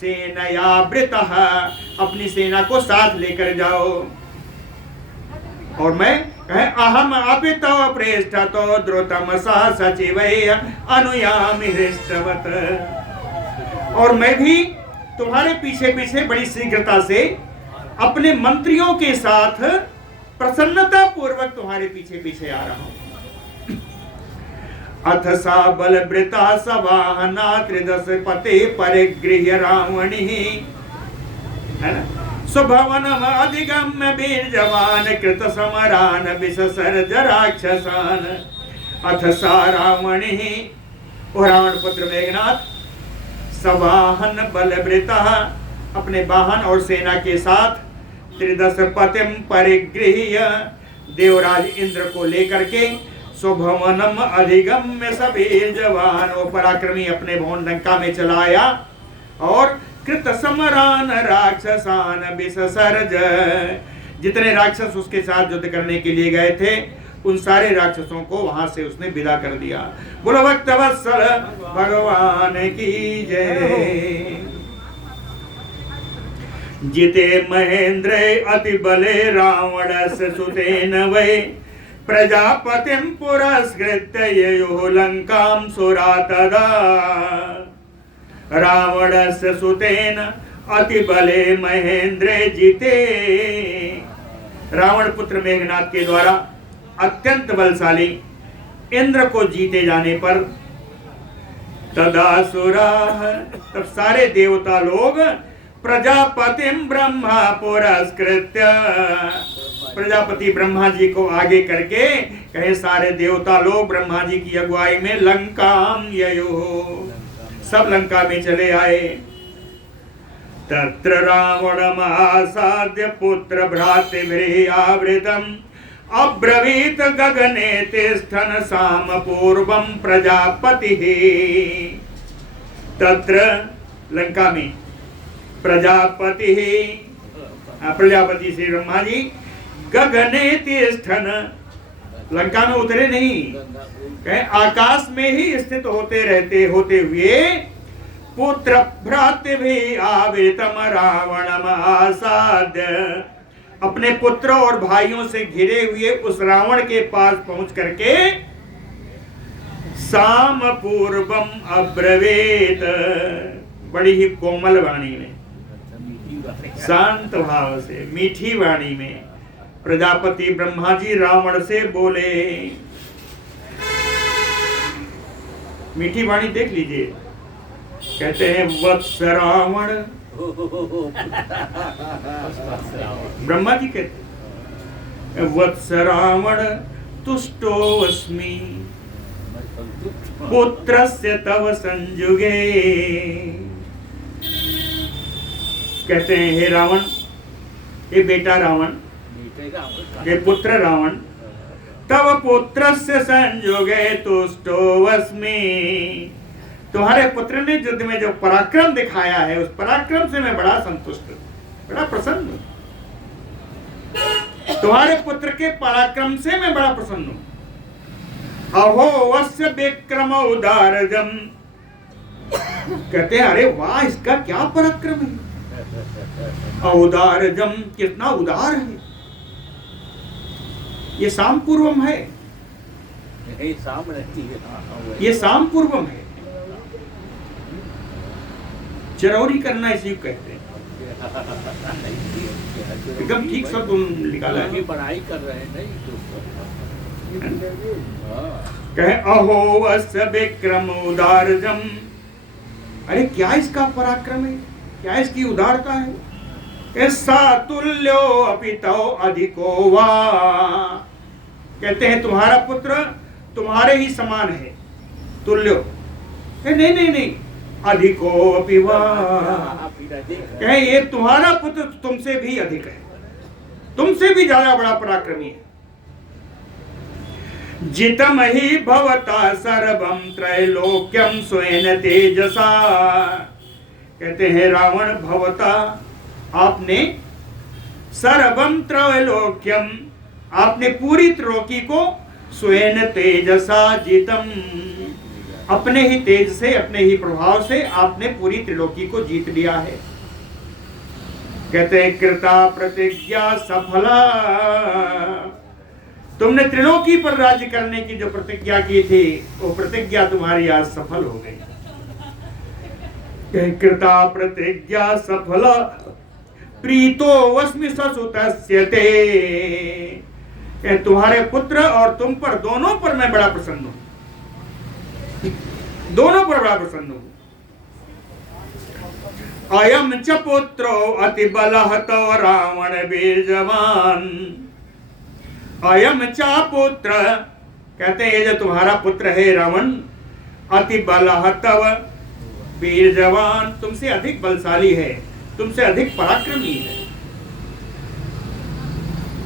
सेनयावृतः, अपनी सेना को साथ लेकर जाओ, और मैं कहे अहम अपितो प्रेष्ठतो द्रुतम सह सचिवैः अनुयामि हृष्टवत्, और मैं भी तुम्हारे पीछे पीछे बड़ी शीघ्रता से अपने मंत्रियों के साथ प्रसन्नता पूर्वक तुम्हारे पीछे पीछे आ रहा हूं। अथ सा बलवृता सवाहना त्रिदश पते परिगृह्य रावणी, है ना, सुभवनम अधिगम्य वीर जवान कृत समरान विससर्ज राक्षसान। अथ सा रावणी, ओ रावण पुत्र मेघनाथ, सवाहन बलवृता, अपने वाहन और सेना के साथ त्रिदश पतिम परिगृह्य, देवराज इंद्र को लेकर के, स्वभवनम अधिगम्य सवीर जवान, वो पराक्रमी अपने भवन लंका में चलाया, और कृत समरान राक्षसान विससर्ज, जितने राक्षस उसके साथ युद्ध करने के लिए गए थे उन सारे राक्षसों को वहां से उसने विदा कर दिया। बोलो भक्तवत्सल भगवान की जय। जिते महेंद्र अति बले रावणस्य सुतेन वै प्रजापतिं पुरस्कृत्य ययुः लंकां सुरा तदा। रावणस्य सुतेन अति बले महेंद्र जिते, रावण पुत्र मेघनाथ के द्वारा अत्यंत बलशाली इंद्र को जीते जाने पर, तदासुराः, तब सारे देवता लोग प्रजापतिं ब्रह्मा पुरस्कृत्य, प्रजापति ब्रह्मा जी को आगे करके कहे सारे देवता लोग ब्रह्मा जी की अगुवाई में लंकाम ययुः, सब लंका में चले आए। तत्र रावणम् आसाद्य पुत्र भ्रातृभिः आवृतम् अब्रवीत गगने तिष्ठन् साम पूर्वं प्रजापतिः। तत्र लंका में प्रजापति, प्रजापति श्री ब्रह्मा जी गगने तिष्ठन्, लंका में उतरे नहीं, कहे आकाश में ही स्थित होते हुए पुत्र भ्रातृभिः आवृतम् रावणम् आसाद्य, अपने पुत्र और भाइयों से घिरे हुए उस रावण के पास पहुंच करके साम पूर्वम अब्रवीत, बड़ी ही कोमल वाणी में, शांत भाव से, मीठी वाणी में प्रजापति ब्रह्मा जी रावण से बोले। मीठी वाणी देख लीजिए, कहते हैं वत्स रावण, ब्रह्मा जी कहते हैं वत्स रावण तुष्टोऽस्मि पुत्रस्य तव संयुगे। कहते हैं हे रावण, हे बेटा रावण, हे पुत्र रावण, तव पुत्रस्य संयुगे तुष्टोऽस्मि, तुम्हारे पुत्र ने युद्ध में जो पराक्रम दिखाया है उस पराक्रम से मैं बड़ा संतुष्ट, बड़ा प्रसन्न हूं। तुम्हारे पुत्र के पराक्रम से मैं बड़ा प्रसन्न हूं। अहो वस्य विक्रम उदारजम, कहते हैं अरे वाह इसका क्या पराक्रम है, उदारजम कितना उदार है। ये साम पूर्वम है, ये साम पूर्वम है, चरौरी करना इसी को कहते हैं। एकदम ठीक शब्द निकाला है। पढ़ाई कर रहे हैं कहे अहो वस्य विक्रम उदारजम, अरे क्या इसका पराक्रम है, क्या इसकी उदारता है। सातुल्यो अपितो अधिको वा, कहते हैं तुम्हारा पुत्र तुम्हारे ही समान है। तुल्यो नहीं नहीं नहीं, अधिको अपि वा, कहे ये तुम्हारा पुत्र तुमसे भी अधिक है, तुमसे भी ज्यादा बड़ा पराक्रमी है। जितम ही भवता सर्वम त्रैलोक्यम स्वेन तेजसा, कहते हैं रावण भवता, आपने सर्वम त्रैलोक्यम, आपने पूरी त्रिलोकी को स्वेन तेजसा जीतम, अपने ही तेज से, अपने ही प्रभाव से आपने पूरी त्रिलोकी को जीत लिया है। कहते हैं कृता प्रतिज्ञा सफला, तुमने त्रिलोकी पर राज्य करने की जो प्रतिज्ञा की थी वो प्रतिज्ञा तुम्हारी आज सफल हो गई। कृता प्रतिज्ञा सफला प्रीतो वस्मि ससुतस्य ते, तुम्हारे पुत्र और तुम पर, दोनों पर मैं बड़ा प्रसन्न हूं, दोनों पर बड़ा प्रसन्न हूं। अयम च पुत्रो अति बलः तव रावण बीर्जवान, अयम च पुत्र, कहते हैं ये जो तुम्हारा पुत्र है रावण, अति बलः तव बीर्जवान, तुमसे अधिक बलशाली है, तुमसे अधिक पराक्रमी है।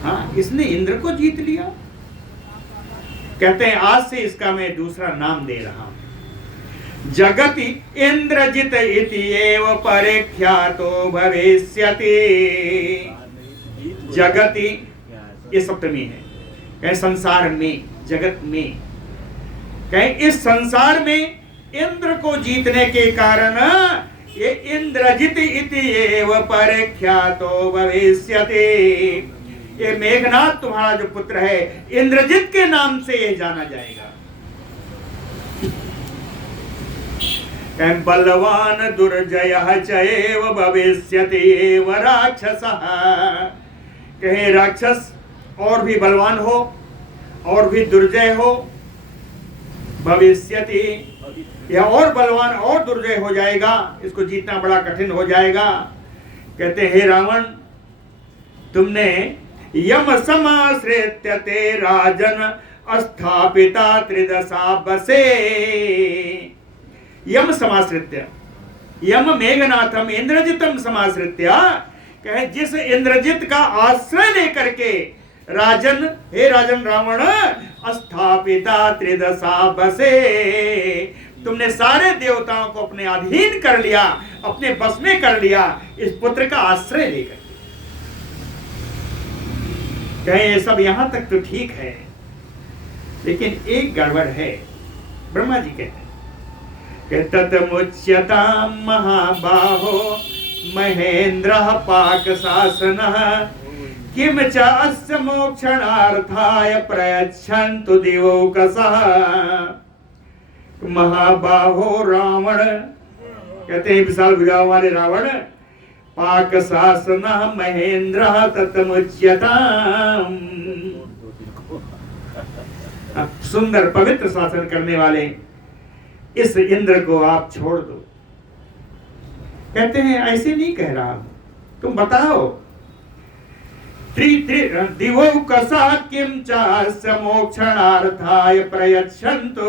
हाँ, इसने इंद्र को जीत लिया। कहते हैं आज से इसका मैं दूसरा नाम दे रहा हूं, जगति इंद्रजित इति एव परिख्यातो भविष्यति। जगति ये सप्तमी है, कहे संसार में, जगत में, कहे इस संसार में इंद्र को जीतने के कारण ये इंद्रजित इति एव परिख्यातो भविष्यति, ये मेघनाथ तुम्हारा जो पुत्र है इंद्रजित के नाम से ये जाना जाएगा। बलवान दुर्जयः चैव भविष्यति एव राक्षसः, कहे राक्षस और भी बलवान हो और भी दुर्जय हो, भविष्यति यह और बलवान और दुर्जय हो जाएगा, इसको जीतना बड़ा कठिन हो जाएगा। कहते हे रावण, तुमने यम समाश्रित्य ते राजन स्थापिता त्रिदशा बसे, यम समाश्रित्य, यम मेघनाथम इंद्रजितम समाश्रित्य, कहे जिस इंद्रजित का आश्रय लेकर के राजन, हे राजन रावण, स्थापिता त्रिदशा बसे, तुमने सारे देवताओं को अपने अधीन कर लिया, अपने बस में कर लिया, इस पुत्र का आश्रय लेकर। कहे ये सब यहां तक तो ठीक है, लेकिन एक गड़बड़ है। ब्रह्मा जी कहते हैं ततमुच्यतां महाबाहो महेन्द्रः पाक शासनः किम च अस्य मोक्षणार्थाय प्रयच्छन्तु दिवौकसः। महाबाहो रावण, कहते हैं विशाल भुजा वाले रावण, पाक शासन महेंद्र ततमुच्यताम, सुंदर पवित्र शासन करने वाले इस इंद्र को आप छोड़ दो। कहते हैं ऐसे नहीं कह रहा, तुम बताओ। दिवो कसा किम चास्य मोक्षणार्थाय प्रयच्छन्तु,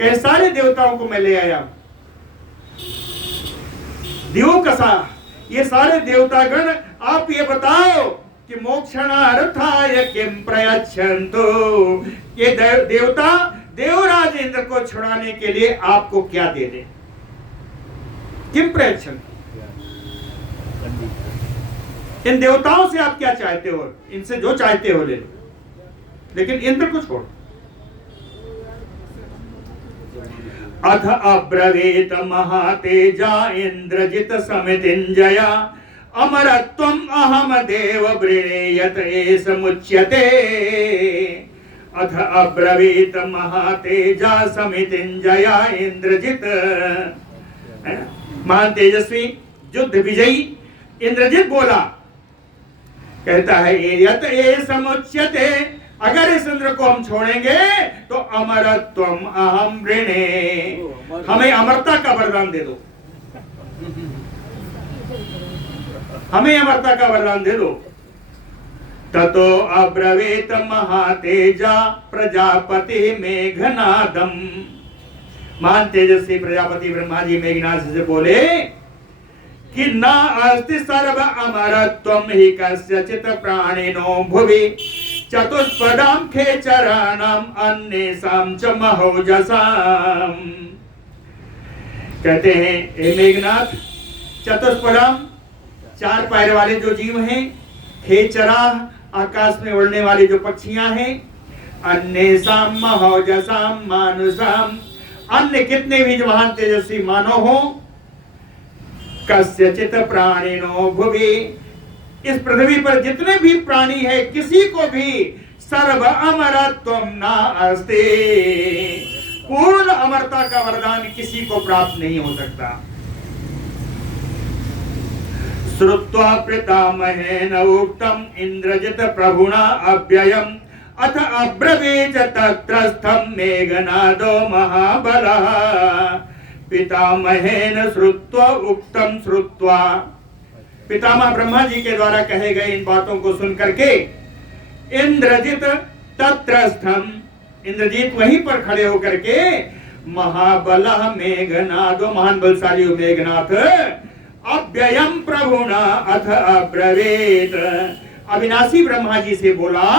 ये सारे देवताओं को मैं ले आया। दिवो कसा, ये सारे देवतागण, आप ये बताओ कि मोक्षणार्थाय किम प्रयच्छन्तु, ये देवता देवराज इंद्र को छुड़ाने के लिए आपको क्या दे दे। किम प्रयच्छन्तु, इन देवताओं से आप क्या चाहते हो, इनसे जो चाहते हो ले लो, लेकिन इंद्र को छोड़। अथ अब्रवीत महातेजा इंद्रजित समितिंजया, अमरत्वम अहम देव वृणेयत एष मुच्यते। अथ अब्रवीत महातेजा समितिंजया इंद्रजित, महान तेजस्वी युद्ध विजयी इंद्रजित बोला, कहता है यत एष मुच्यते, अगर इस इंद्र को हम छोड़ेंगे तो अमरत्वम अहम वृणे, हमें अमरता का वरदान दे दो, हमें अमरता का वरदान दे दो। ततो अब्रवीत महातेजा प्रजापति मेघनादम, महान तेजस्वी प्रजापति ब्रह्मा जी मेघनाद से बोले कि न अस्ति सर्व अमरत्वम हि कस्यचित् प्राणिनो भुवि, चतुष्पदां खेचराणाम अन्येषां च महोजसाम। कहते हैं हे मेघनाथ, चतुष्पदां, चार पैर वाले जो जीव हैं, खेचरा, आकाश में उड़ने वाली जो पक्षियां हैं, अन्येषां महोजसाम मानुषाम, अन्य कितने भी महान तेजस्वी मानव हो, कस्यचित् प्राणिनो भुवि, इस पृथ्वी पर जितने भी प्राणी है किसी को भी सर्व अमरत्वम न अस्ति, पूर्ण अमरता का वरदान किसी को प्राप्त नहीं हो सकता। श्रुत्वा पितामहेन उक्तम इंद्रजित प्रभुना अव्ययम, अथ अब्रवीत तत्रस्थं मेघनादो महाबलः। पितामहेन श्रुत्वा उक्तम श्रुत्वा, पितामह ब्रह्मा जी के द्वारा कहे गए इन बातों को सुन करके इंद्रजित तत्रस्थम, इंद्रजीत वहीं पर खड़े होकर के महाबलः मेघनादो, महान बलशाली मेघनाथ, अव्ययम प्रभुना अथ अब्रवीत, अविनाशी ब्रह्मा जी से बोला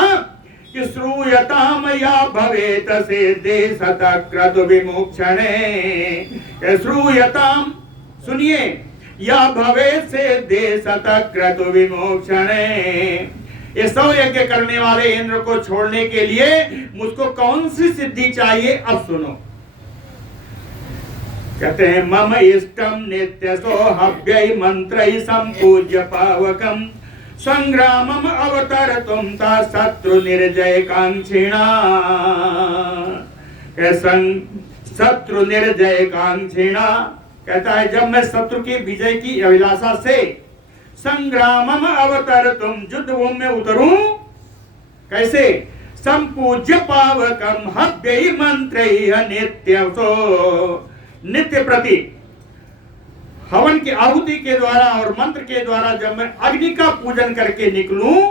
कि श्रूयताम या भवेत सिद्धि शतक्रतु विमोक्षणे, श्रूयताम, सुनिए, या भवेत सिद्धि शतक्रतु विमोक्षणे, ये 100 यज्ञ करने वाले इंद्र को छोड़ने के लिए मुझको कौन सी सिद्धि चाहिए, अब सुनो। कहते हैं मम इष्टम नित्य सोहव्यय मंत्रैः संपूज्य पावकम, संग्रामम अवतरतुम ता शत्रु निर्जय कांक्षिणा, शत्रु निर्जय कांक्षिणा, कहता है जब मैं शत्रु की विजय की अभिलाषा से संग्रामम अवतरतुम, युद्ध भूमि में उतरूं, कैसे, संपूज्य पावकम हव्यय मंत्रैः नित्य सो, नित्य प्रति हवन की आहुति के द्वारा और मंत्र के द्वारा जब मैं अग्नि का पूजन करके निकलूं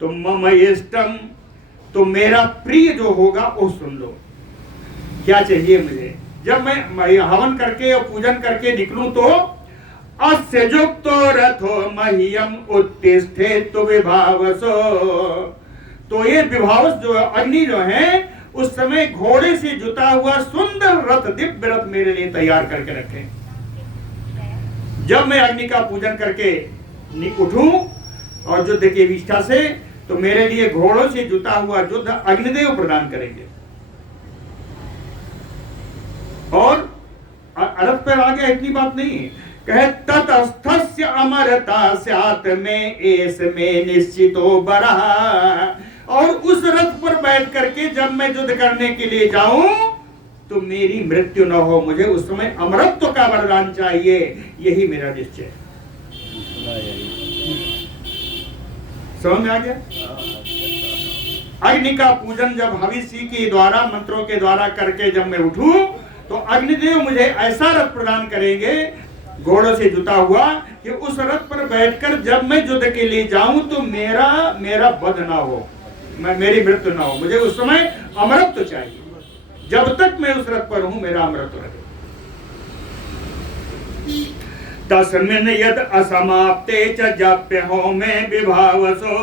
तो मम इष्टम, तो मेरा प्रिय जो होगा वो सुन लो, क्या चाहिए मुझे। जब मैं हवन करके और पूजन करके निकलूं तो अस्य युक्तो रथो मह्यम उत्तिष्ठेतु विभावसो, तो ये विभावस जो अग्नि जो है उस समय घोड़े से जुता हुआ सुंदर रथ, दिव्य रथ मेरे लिए तैयार करके रखें। जब मैं अग्नि का पूजन करके उठूं और युद्ध की विष्ठा से, तो मेरे लिए घोड़ों से जुता हुआ युद्ध अग्निदेव प्रदान करेंगे। और अर्थ पर आ गया, इतनी बात नहीं है, कहे ततस्थस्य अमरता स्यात् में एस में निश्चितो बरहा, और उस रथ पर बैठ करके जब मैं युद्ध करने के लिए जाऊं तो मेरी मृत्यु न हो, मुझे उस समय अमरत्व का वरदान चाहिए, यही मेरा निश्चय है। समझ में आ गया? अग्नि का पूजन जब हविष्य के द्वारा, मंत्रों के द्वारा करके जब मैं उठूं, तो अग्निदेव मुझे ऐसा रथ प्रदान करेंगे, घोड़ों से जुता हुआ, कि उस रथ पर बैठकर जब मैं युद्ध के लिए जाऊं तो मेरा वध ना हो, मेरी मृत्यु ना हो, मुझे उस समय अमरत्व चाहिए। जब तक मैं उस रथ पर हूं मेरा अमरत्व रहे। तस्मिन् यद असमाप्ते च जप्य हो में विभावसो।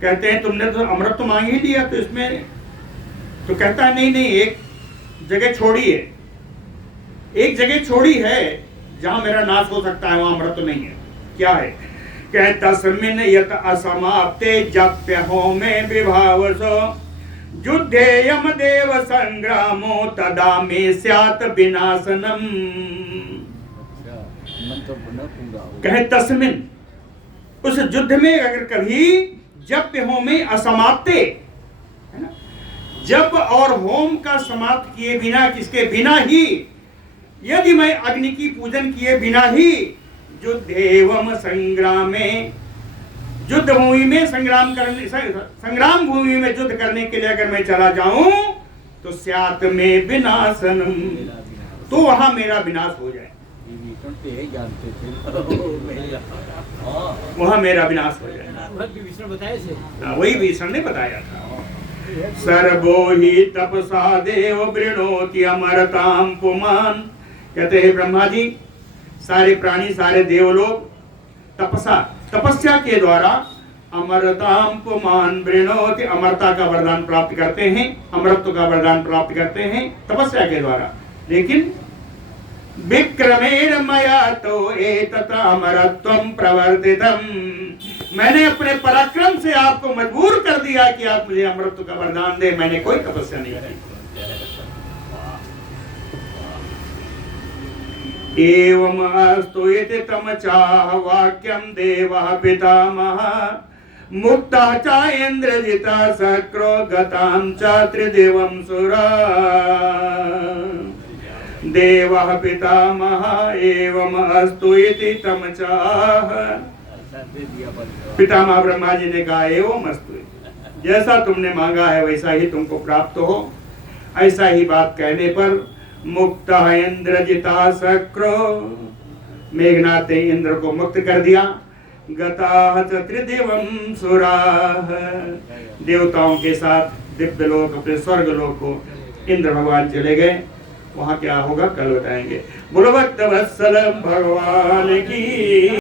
कहते हैं तुमने तो अमृत मांग ही लिया, तो इसमें तो कहता है नहीं, एक जगह छोड़ी है, एक जगह छोड़ी है जहां मेरा नाश हो सकता है, वहां अमृत नहीं है। क्या है? कहता तस्मिन् यत असमाप्ते जप्य हो में विभावसो युद्धे यम देव संग्रामो तदा में स्यात् विनाशनम। कहे तस्मिन्, उस युद्ध में अगर कभी जप होमे असमाप्ते, है ना, जप और होम का समाप्त किए बिना, किसके बिना ही, यदि मैं अग्नि की पूजन किए बिना ही युद्धेवम संग्रामे, युद्ध भूमि में संग्राम करने, संग्राम भूमि में युद्ध करने के लिए अगर मैं चला जाऊं तो स्यात् में विनाशनम, तो वहां मेरा विनाश हो जाए, वहां मेरा विनाश हो जाए। वही भीषण ने बताया था। सर्वो ही तपसा देव वृणोति अमरताम पुमान। कहते हैं ब्रह्मा जी, सारे प्राणी, सारे देव लोग तपस्या के द्वारा अमरताम पुमान वृणोति, अमरता का वरदान प्राप्त करते हैं, अमरत्व का वरदान प्राप्त करते हैं तपस्या के द्वारा। लेकिन विक्रमेण मया तो एतत् अमरत्वं प्रवर्तितम्, मैंने अपने पराक्रम से आपको मजबूर कर दिया कि आप मुझे अमरत्व का वरदान दे, मैंने कोई तपस्या नहीं की। एवं अस्तु इति तम चाह वाक्यम देवः पितामहः मुक्तः च इंद्रजितः सक्रो गतां च त्रिदिवं सुरा। देवः पितामहः एवं अस्तु इति तम चाह। पितामह ब्रह्मा जी ने कहा एवं अस्तु, जैसा तुमने मांगा है वैसा ही तुमको प्राप्त हो। ऐसा ही बात कहने पर मुक्तः इंद्रजितः सक्रो, मेघनाथ ने इंद्र को मुक्त कर दिया। गताः च त्रिदिवं सुराः, देवताओं के साथ दिव्य लोक, अपने स्वर्ग लोक को इंद्र भगवान चले गए। वहां क्या होगा कल बताएंगे। बोलो भक्त वत्सल भगवान की।